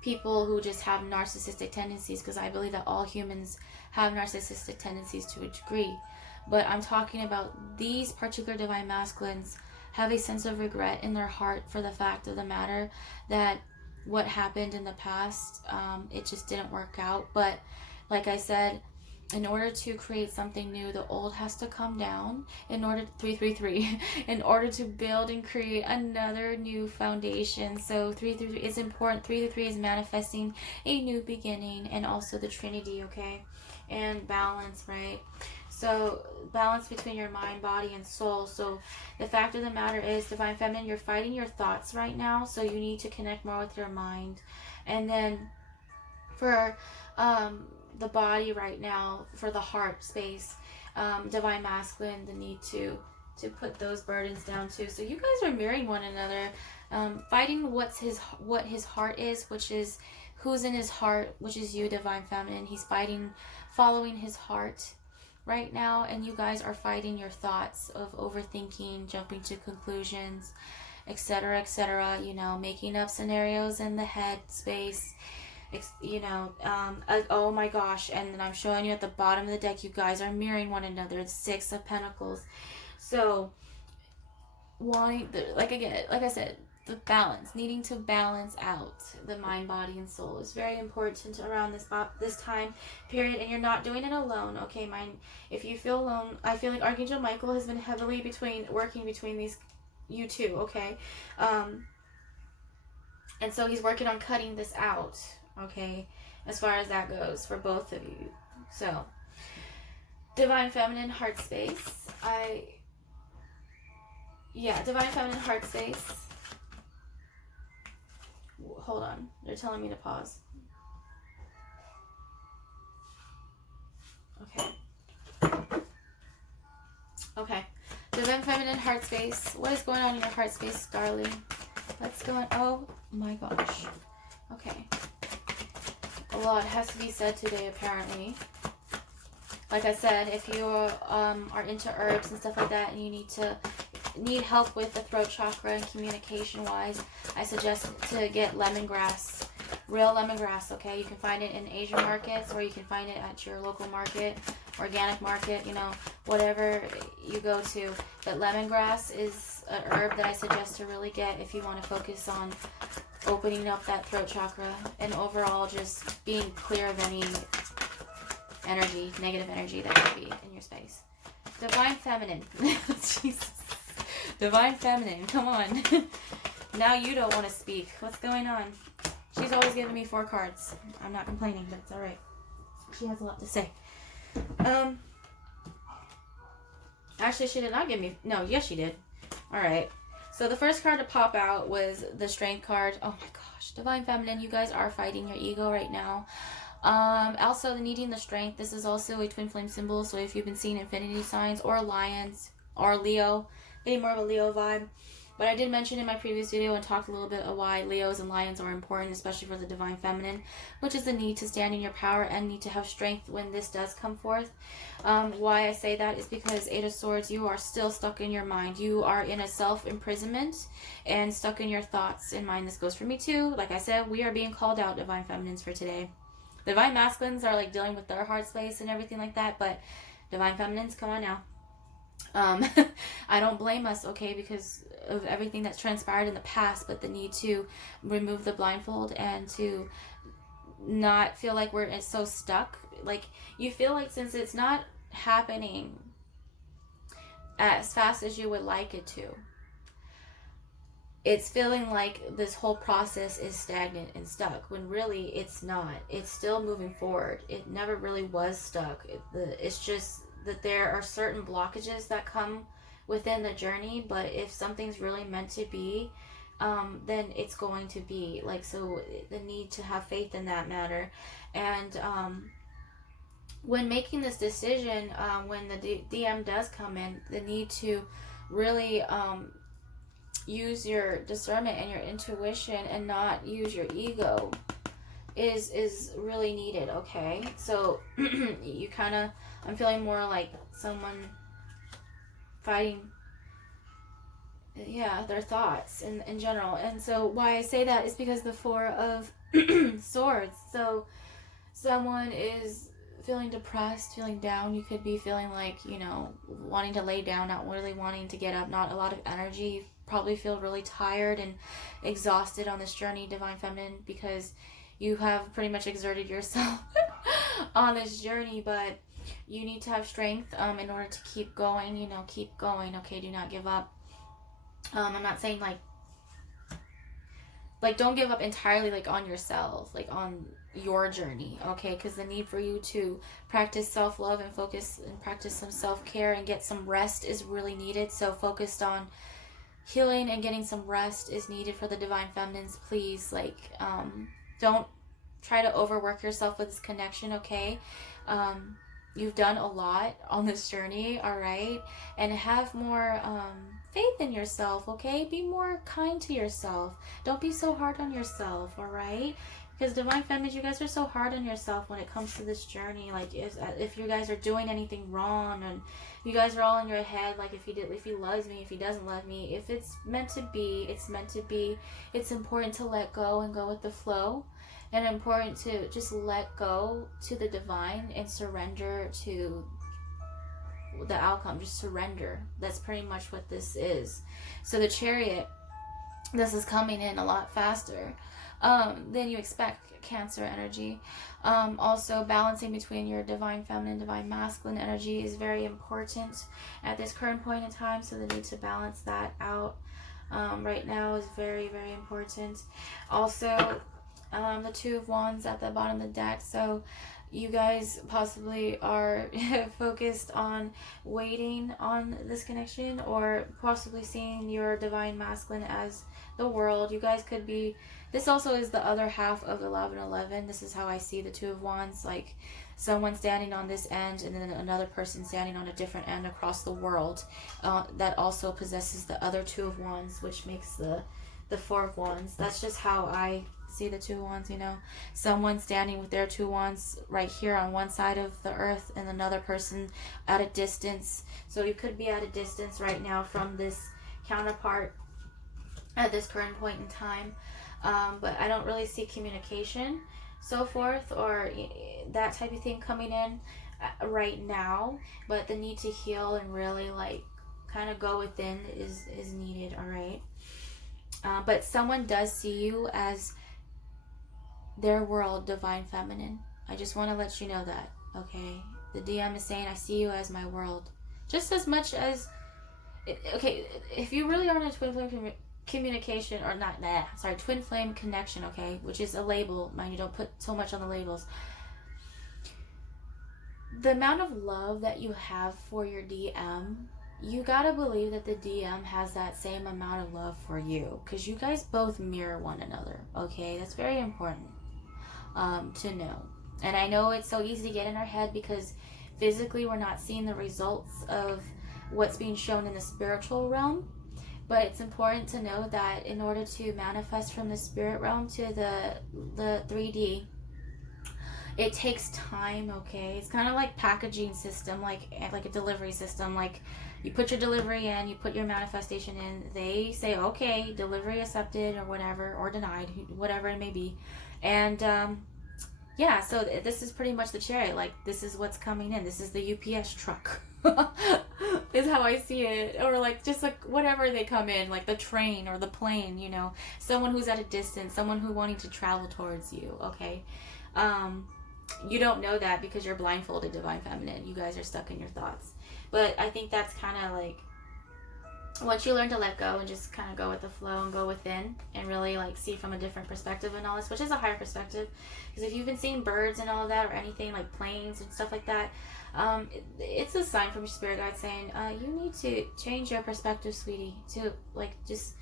people who just have narcissistic tendencies, because I believe that all humans have narcissistic tendencies to a degree. But I'm talking about these particular Divine Masculines have a sense of regret in their heart for the fact of the matter that what happened in the past, it just didn't work out. But like I said, in order to create something new, the old has to come down in order 333 in order to build and create another new foundation. So 333 is important. 333 is manifesting a new beginning, and also the Trinity, okay? And balance, right? So balance between your mind, body, and soul. So the fact of the matter is, Divine Feminine, you're fighting your thoughts right now, so you need to connect more with your mind. And then for the body right now, for the heart space, Divine Masculine, the need to put those burdens down too. So you guys are mirroring one another, fighting what his heart is, which is who's in his heart, which is you, Divine Feminine. He's fighting, following his heart right now, and you guys are fighting your thoughts of overthinking, jumping to conclusions, etc., etc., you know, making up scenarios in the head space, you know, oh my gosh. And then I'm showing you at the bottom of the deck, you guys are mirroring one another, the 6 of Pentacles. So wanting, like I said, the balance, needing to balance out the mind, body, and soul is very important around this time period. And you're not doing it alone, okay? If you feel alone, I feel like Archangel Michael has been heavily working between these, you two, okay? And so he's working on cutting this out, okay, as far as that goes for both of you. So Divine Feminine heart space, Divine Feminine heart space. Hold on, they're telling me to pause. Okay, Divine Feminine heart space, what is going on in your heart space, darling? Let's go on. Oh my gosh. Okay, a lot has to be said today, apparently. Like I said, if you are into herbs and stuff like that, and you need help with the throat chakra and communication wise, I suggest to get lemongrass, real lemongrass, okay? You can find it in Asian markets, or you can find it at your local market, organic market, you know, whatever you go to. But lemongrass is an herb that I suggest to really get if you want to focus on opening up that throat chakra and overall just being clear of any energy, negative energy that could be in your space. Divine Feminine. Jesus. Divine Feminine, come on. Now you don't want to speak. What's going on? She's always giving me 4 cards. I'm not complaining, but it's alright. She has a lot to say. Actually, she did not give me... No, yes, she did. Alright. So the first card to pop out was the Strength card. Oh my gosh. Divine Feminine, you guys are fighting your ego right now. Also, needing the Strength. This is also a twin flame symbol. So if you've been seeing infinity signs or lions or Leo, getting more of a Leo vibe. But I did mention in my previous video and talked a little bit of why Leos and lions are important, especially for the Divine Feminine, which is the need to stand in your power and need to have strength when this does come forth. Why I say that is because 8 of Swords, you are still stuck in your mind. You are in a self-imprisonment and stuck in your thoughts and mind. This goes for me too. Like I said, we are being called out, Divine Feminines, for today. Divine Masculines are like dealing with their heart space and everything like that, but Divine Feminines, come on now. I don't blame us, okay, because of everything that's transpired in the past, but the need to remove the blindfold and to not feel like we're so stuck. Like, you feel like since it's not happening as fast as you would like it to, it's feeling like this whole process is stagnant and stuck, when really it's not. It's still moving forward. It never really was stuck. It's just that there are certain blockages that come within the journey, but if something's really meant to be, then it's going to be. Like, so the need to have faith in that matter. And when making this decision, when the DM does come in, the need to really use your discernment and your intuition and not use your ego is really needed, okay? So you kind of, I'm feeling more like someone fighting, yeah, their thoughts in general. And so why I say that is because the 4 of Swords. So someone is feeling depressed, feeling down. You could be feeling like, you know, wanting to lay down, not really wanting to get up, not a lot of energy. You probably feel really tired and exhausted on this journey, Divine Feminine, because you have pretty much exerted yourself on this journey, but you need to have strength in order to keep going, you know, keep going, okay? Do not give up. I'm not saying like don't give up entirely, like on yourself, like on your journey, okay? Because the need for you to practice self-love and focus and practice some self-care and get some rest is really needed. So focused on healing and getting some rest is needed for the Divine Feminines. Please, like, don't try to overwork yourself with this connection, okay? You've done a lot on this journey, all right? And have more faith in yourself, okay? Be more kind to yourself. Don't be so hard on yourself, all right? Because Divine Feminines, you guys are so hard on yourself when it comes to this journey. Like, if you guys are doing anything wrong, and you guys are all in your head, like, if he loves me, if he doesn't love me, if it's meant to be, it's meant to be. It's important to let go and go with the flow. And important to just let go to the divine and surrender to the outcome. Just surrender. That's pretty much what this is. So the Chariot, this is coming in a lot faster than you expect, Cancer energy. Also, balancing between your Divine Feminine and Divine Masculine energy is very important at this current point in time. So the need to balance that out right now is very, very important. Also, the 2 of Wands at the bottom of the deck. So you guys possibly are focused on waiting on this connection, or possibly seeing your Divine Masculine as the world. You guys could be, this also is the other half of 1111. This is how I see the 2 of Wands, like someone standing on this end and then another person standing on a different end across the world that also possesses the other 2 of Wands, which makes the 4 of Wands. That's just how I see the 2 of Wands, you know. Someone standing with their 2 Wands right here on one side of the earth, and another person at a distance. So you could be at a distance right now from this counterpart at this current point in time. But I don't really see communication, so forth, or that type of thing coming in right now. But the need to heal and really, like, kind of go within is needed, all right? But someone does see you as their world, Divine Feminine. I just want to let you know that, okay? The DM is saying, I see you as my world. Just as much as, okay, if you really are in a twin flame communication, or not, sorry, twin flame connection, okay, which is a label. Mind you, don't put so much on the labels. The amount of love that you have for your DM, you gotta believe that the DM has that same amount of love for you, because you guys both mirror one another, okay? That's very important to know. And I know it's so easy to get in our head because physically we're not seeing the results of what's being shown in the spiritual realm, but it's important to know that in order to manifest from the spirit realm to the 3D, it takes time, okay? It's kind of like packaging system, like a delivery system. Like, you put your delivery in, you put your manifestation in, they say, okay, delivery accepted, or whatever, or denied, whatever it may be. And yeah, so this is pretty much the cherry. Like, this is what's coming in. This is the UPS truck. Is how I see it. Or like, just like whatever they come in, like the train or the plane, you know, someone who's at a distance, someone who wanting to travel towards you, okay? You don't know that because you're blindfolded, Divine Feminine. You guys are stuck in your thoughts. But I think that's kind of like, once you learn to let go and just kind of go with the flow and go within and really like see from a different perspective and all this, which is a higher perspective. Because if you've been seeing birds and all of that, or anything like planes and stuff like that, it's a sign from your spirit guide saying, you need to change your perspective, sweetie, to like just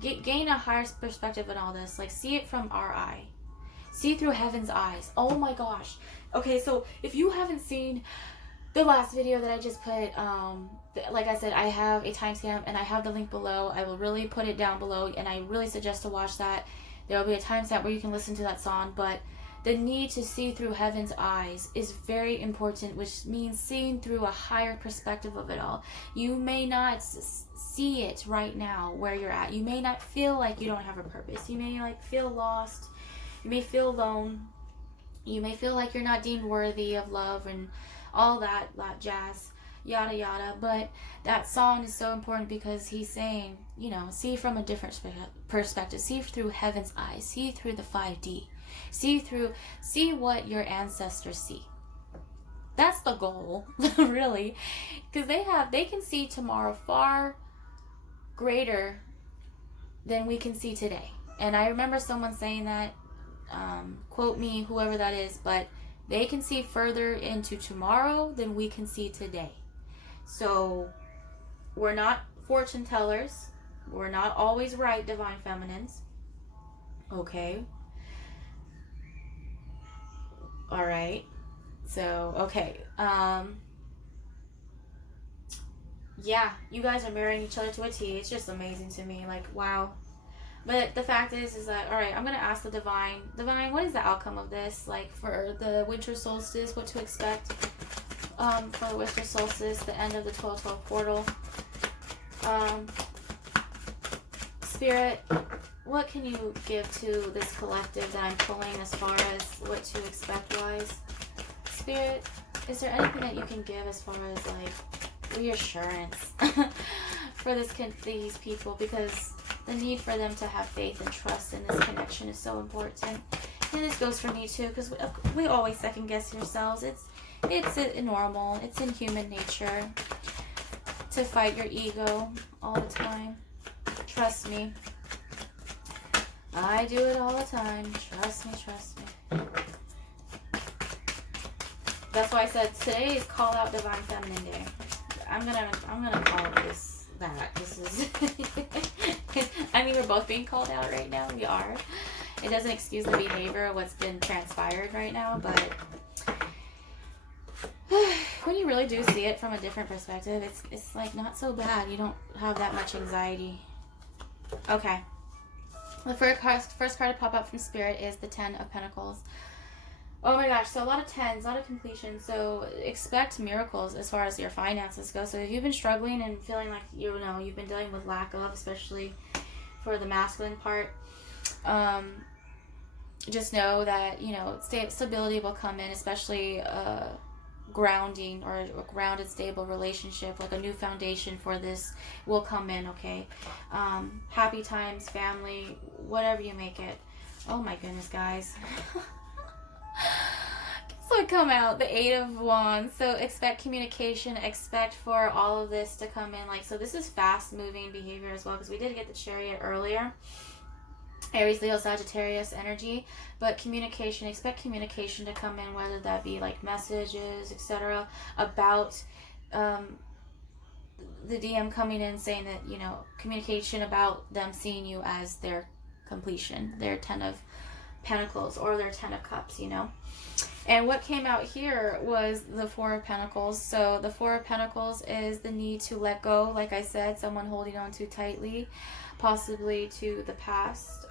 gain a higher perspective in all this. Like, see it from our eye. See through heaven's eyes. Oh my gosh. Okay, so if you haven't seen the last video that I just put, like I said, I have a timestamp and I have the link below. I will really put it down below, and I really suggest to watch that. There will be a timestamp where you can listen to that song, but the need to see through heaven's eyes is very important, which means seeing through a higher perspective of it all. You may not see it right now where you're at. You may not feel like you don't have a purpose. You may like feel lost. You may feel alone. You may feel like you're not deemed worthy of love and all that jazz, yada yada. But that song is so important because he's saying, you know, see from a different perspective. See through heaven's eyes. See through the 5D. See what your ancestors see. That's the goal, really, because they can see tomorrow far greater than we can see today. And I remember someone saying that. Quote me, whoever that is, but they can see further into tomorrow than we can see today. So we're not fortune tellers. We're not always right, Divine Feminines. Okay. All right. So, okay. Yeah, you guys are mirroring each other to a T. It's just amazing to me. Like, wow. But the fact is that, all right, I'm going to ask the Divine, what is the outcome of this? Like, for the winter solstice, what to expect for the winter solstice, the end of the 12/12 portal. Spirit, what can you give to this collective that I'm pulling as far as what to expect wise? Spirit, is there anything that you can give as far as, like, reassurance for these people? Because the need for them to have faith and trust in this connection is so important. And this goes for me too, because we always second guess yourselves. It's normal. It's in human nature to fight your ego all the time. Trust me. I do it all the time. Trust me, trust me. That's why I said today is Call Out Divine Feminine Day. I'm gonna call this that. This is I mean, we're both being called out right now. We are. It doesn't excuse the behavior of what's been transpired right now, but when you really do see it from a different perspective, it's like not so bad. You don't have that much anxiety. Okay. The first card to pop up from Spirit is the 10 of Pentacles. Oh my gosh, so a lot of 10s, a lot of completion. So expect miracles as far as your finances go. So if you've been struggling and feeling like, you know, you've been dealing with lack of, especially for the masculine part, just know that, you know, stability will come in, especially grounding or a grounded, stable relationship, like a new foundation for this will come in, okay? Happy times, family, whatever you make it. Oh my goodness, guys. So would come out, the Eight of Wands. So expect communication, expect for all of this to come in. Like, so this is fast moving behavior as well, because we did get the Chariot earlier. Aries, Leo, Sagittarius energy, but communication, expect communication to come in, whether that be like messages, etc., about the DM coming in saying that, you know, communication about them seeing you as their completion, their 10 of Pentacles or their 10 of Cups, you know. And what came out here was the Four of Pentacles. So the Four of Pentacles is the need to let go, like I said, someone holding on too tightly, possibly to the past.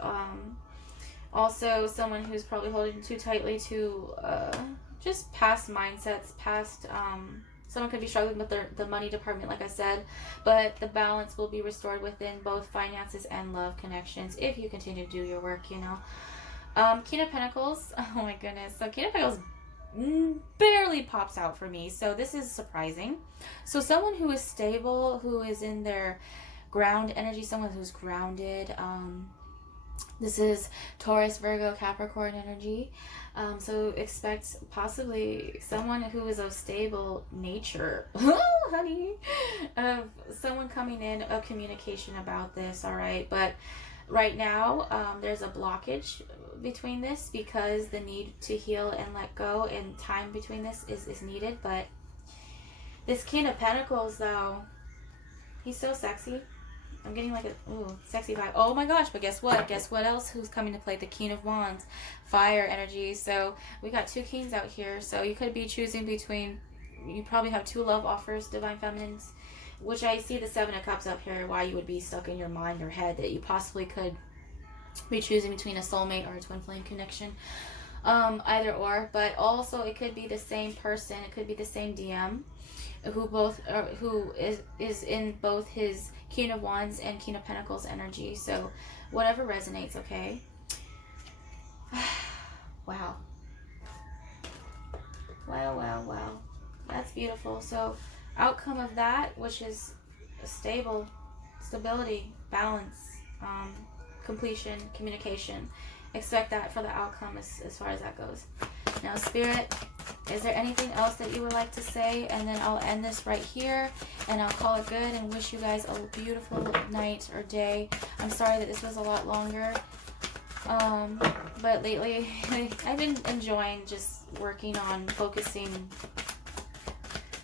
Also, someone who's probably holding too tightly to just past mindsets, past... someone could be struggling with the money department, like I said, but the balance will be restored within both finances and love connections if you continue to do your work, you know. King of Pentacles, oh my goodness. So King of Pentacles barely pops out for me, so this is surprising. So someone who is stable, who is in their ground energy, someone who's grounded. This is Taurus, Virgo, Capricorn energy. So expect possibly someone who is of stable nature. Oh, honey. Someone coming in, a communication about this, all right? But right now, there's a blockage between this because the need to heal and let go and time between this is needed. But this King of Pentacles, though, he's so sexy. I'm getting like a sexy vibe. Oh my gosh, but guess what? Guess what else who's coming to play? The King of Wands, fire energy. So we got two kings out here. So you could be choosing between, you probably have two love offers, divine feminines, which I see the Seven of Cups up here, why you would be stuck in your mind or head that you possibly could be choosing between a soulmate or a twin flame connection. Either or, but also it could be the same person, it could be the same DM who is in both his King of Wands and King of Pentacles energy. So whatever resonates, okay? Wow. Wow. That's beautiful. So outcome of that, which is stability, balance, completion, communication. Expect that for the outcome as far as that goes. Now, Spirit, is there anything else that you would like to say? And then I'll end this right here and I'll call it good and wish you guys a beautiful night or day. I'm sorry that this was a lot longer. But lately I've been enjoying just working on focusing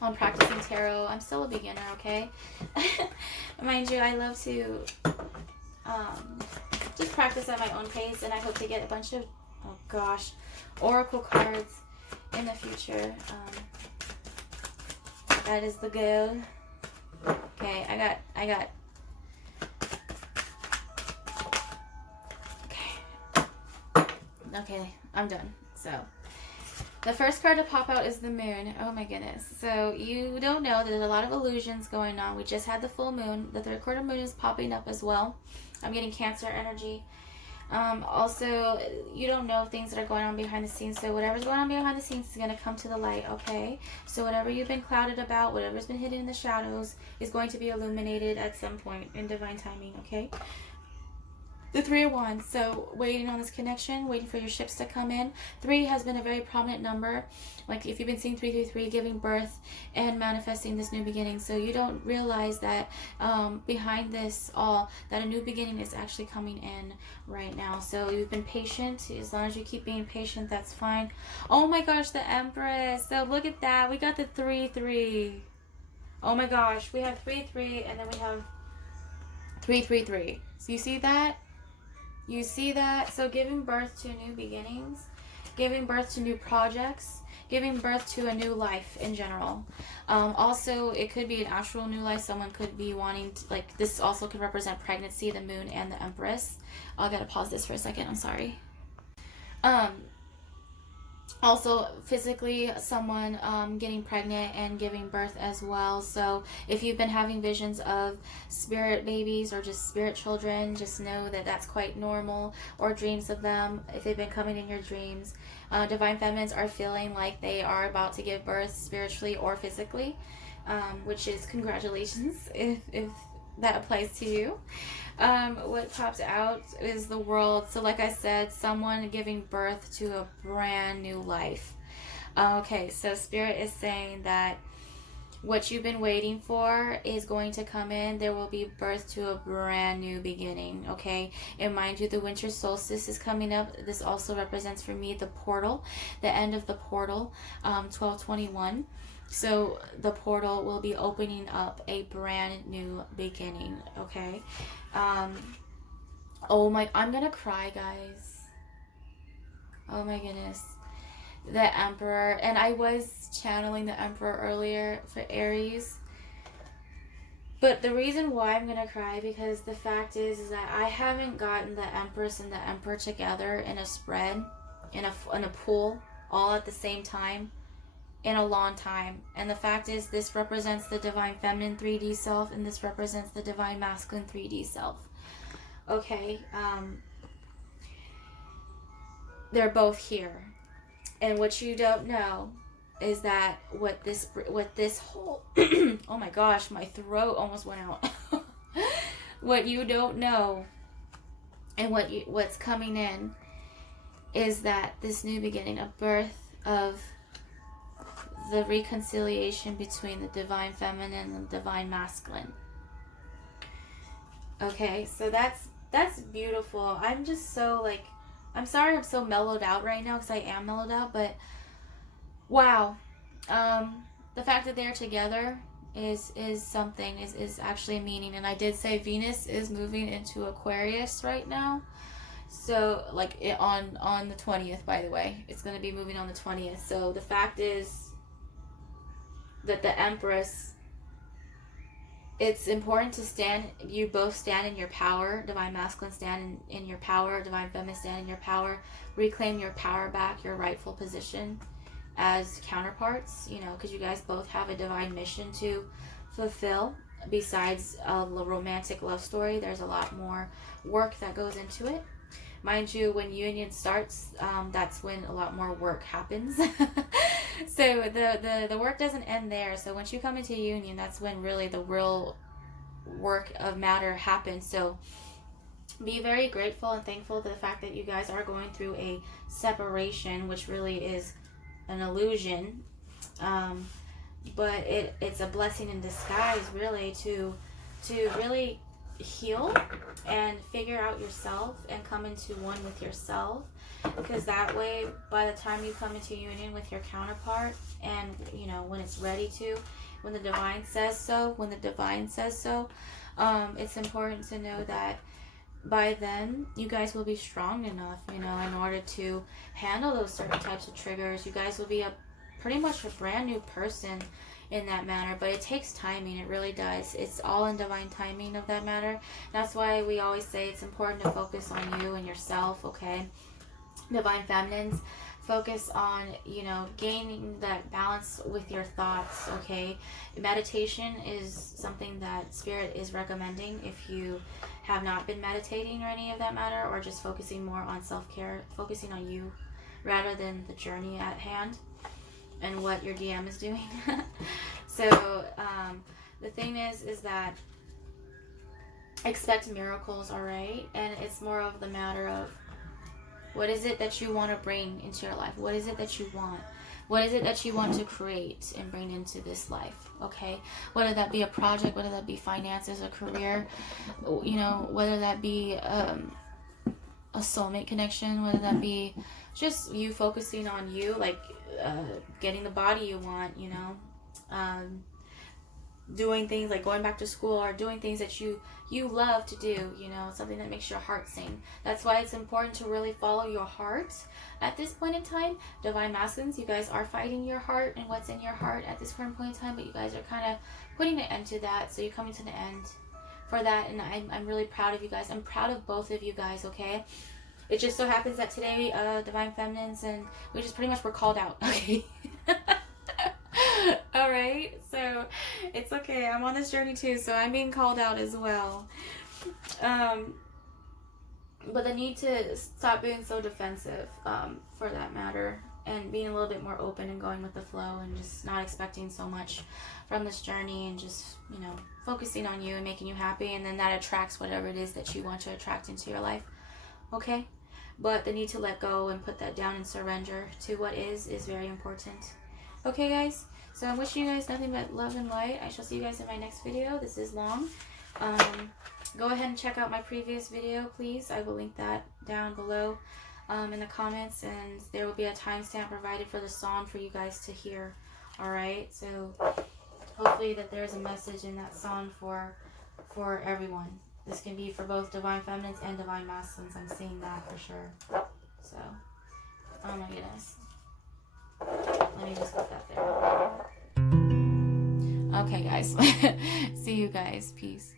on practicing tarot. I'm still a beginner, okay? Mind you, I love to just practice at my own pace, and I hope to get a bunch of, oh gosh, oracle cards in the future. That is the goal. Okay, I got okay, I'm done. So the first card to pop out is the Moon. Oh my goodness. So you don't know, there's a lot of illusions going on. We just had the full moon. The third quarter moon is popping up as well. I'm getting Cancer energy. Also, you don't know things that are going on behind the scenes. So whatever's going on behind the scenes is going to come to the light, okay? So whatever you've been clouded about, whatever's been hidden in the shadows is going to be illuminated at some point in divine timing, okay? The Three of Wands, so waiting on this connection, waiting for your ships to come in. 3 has been a very prominent number. Like if you've been seeing 333, giving birth and manifesting this new beginning. So you don't realize that behind this all, that a new beginning is actually coming in right now. So you've been patient. As long as you keep being patient, that's fine. Oh my gosh, the Empress. So look at that. We got the 3-3. Oh my gosh, we have 3-3 and then we have 3-3-3. So you see that? You see that? So giving birth to new beginnings, giving birth to new projects, giving birth to a new life in general. Also, it could be an actual new life. Someone could be wanting to, like, this also could represent pregnancy, the Moon and the Empress. I gotta pause this for a second. I'm sorry. Also, physically, someone getting pregnant and giving birth as well. So if you've been having visions of spirit babies or just spirit children, just know that that's quite normal. Or dreams of them, if they've been coming in your dreams. Divine feminines are feeling like they are about to give birth spiritually or physically, which is congratulations if that applies to you. What pops out is the World. So like I said, someone giving birth to a brand new life. Okay, so Spirit is saying that what you've been waiting for is going to come in. There will be birth to a brand new beginning, okay? And mind you, the winter solstice is coming up. This also represents for me the portal, the end of the portal, 12/21. So the portal will be opening up a brand new beginning, okay? Oh my, I'm gonna cry, guys. Oh my goodness. The Emperor, and I was channeling the Emperor earlier for Aries, but the reason why I'm gonna cry, because the fact is that I haven't gotten the Empress and the Emperor together in a spread, in a pool, all at the same time in a long time. And the fact is, this represents the divine feminine 3D self, and this represents the divine masculine 3D self. Okay, they're both here. And what you don't know is that what this whole oh my gosh, my throat almost went out. What you don't know and what's coming in is that this new beginning, a birth of the reconciliation between the divine feminine and the divine masculine. Okay, so that's beautiful. I'm just so like, I'm sorry I'm so mellowed out right now, because I am mellowed out, but wow. The fact that they're together is something, is actually a meaning. And I did say Venus is moving into Aquarius right now. So like on the 20th, by the way. It's going to be moving on the 20th. So the fact is that the Empress, it's important to you both stand in your power. Divine masculine stand in your power. Divine feminine stand in your power. Reclaim your power back, your rightful position as counterparts, you know, because you guys both have a divine mission to fulfill. Besides a romantic love story, there's a lot more work that goes into it. Mind you, when union starts, that's when a lot more work happens. So the work doesn't end there. So once you come into union, that's when really the real work of matter happens. So be very grateful and thankful to the fact that you guys are going through a separation, which really is an illusion. But it's a blessing in disguise, really, to really heal and figure out yourself and come into one with yourself, because that way, by the time you come into union with your counterpart, and you know, when it's ready to, when the divine says so, it's important to know that by then you guys will be strong enough, you know, in order to handle those certain types of triggers. You guys will be pretty much a brand new person in that matter, but it takes timing. It really does. It's all in divine timing of that matter. That's why we always say it's important to focus on you and yourself, okay? Divine feminines, focus on, you know, gaining that balance with your thoughts, okay? Meditation is something that Spirit is recommending if you have not been meditating or any of that matter, or just focusing more on self-care, focusing on you rather than the journey at hand and what your DM is doing. So the thing is that expect miracles, all right? And it's more of the matter of, what is it that you want to bring into your life? What is it that you want? What is it that you want to create and bring into this life, okay? Whether that be a project, whether that be finances, a career, you know, whether that be a soulmate connection, whether that be just you focusing on you, like getting the body you want, you know, doing things like going back to school, or doing things that you love to do, you know, something that makes your heart sing. That's why it's important to really follow your heart at this point in time. Divine masculines, you guys are fighting your heart and what's in your heart at this current point in time, but you guys are kind of putting an end to that. So you're coming to the end for that, and I'm really proud of you guys. I'm proud of both of you guys, okay? It just so happens that today, Divine Feminines, and we just pretty much were called out, okay? Alright, so it's okay. I'm on this journey too, so I'm being called out as well. But the need to stop being so defensive, for that matter, and being a little bit more open and going with the flow, and just not expecting so much from this journey, and just, you know, focusing on you and making you happy, and then that attracts whatever it is that you want to attract into your life, okay? but the need to let go and put that down and surrender to what is very important. Okay, guys? So I'm wishing you guys nothing but love and light. I shall see you guys in my next video. This is long. Go ahead and check out my previous video, please. I will link that down below in the comments, and there will be a timestamp provided for the song for you guys to hear. Alright? So hopefully that there's a message in that song for everyone. This can be for both divine feminines and divine masculines. I'm seeing that for sure. So, oh my goodness. Let me just put that there. Okay, guys. See you guys. Peace.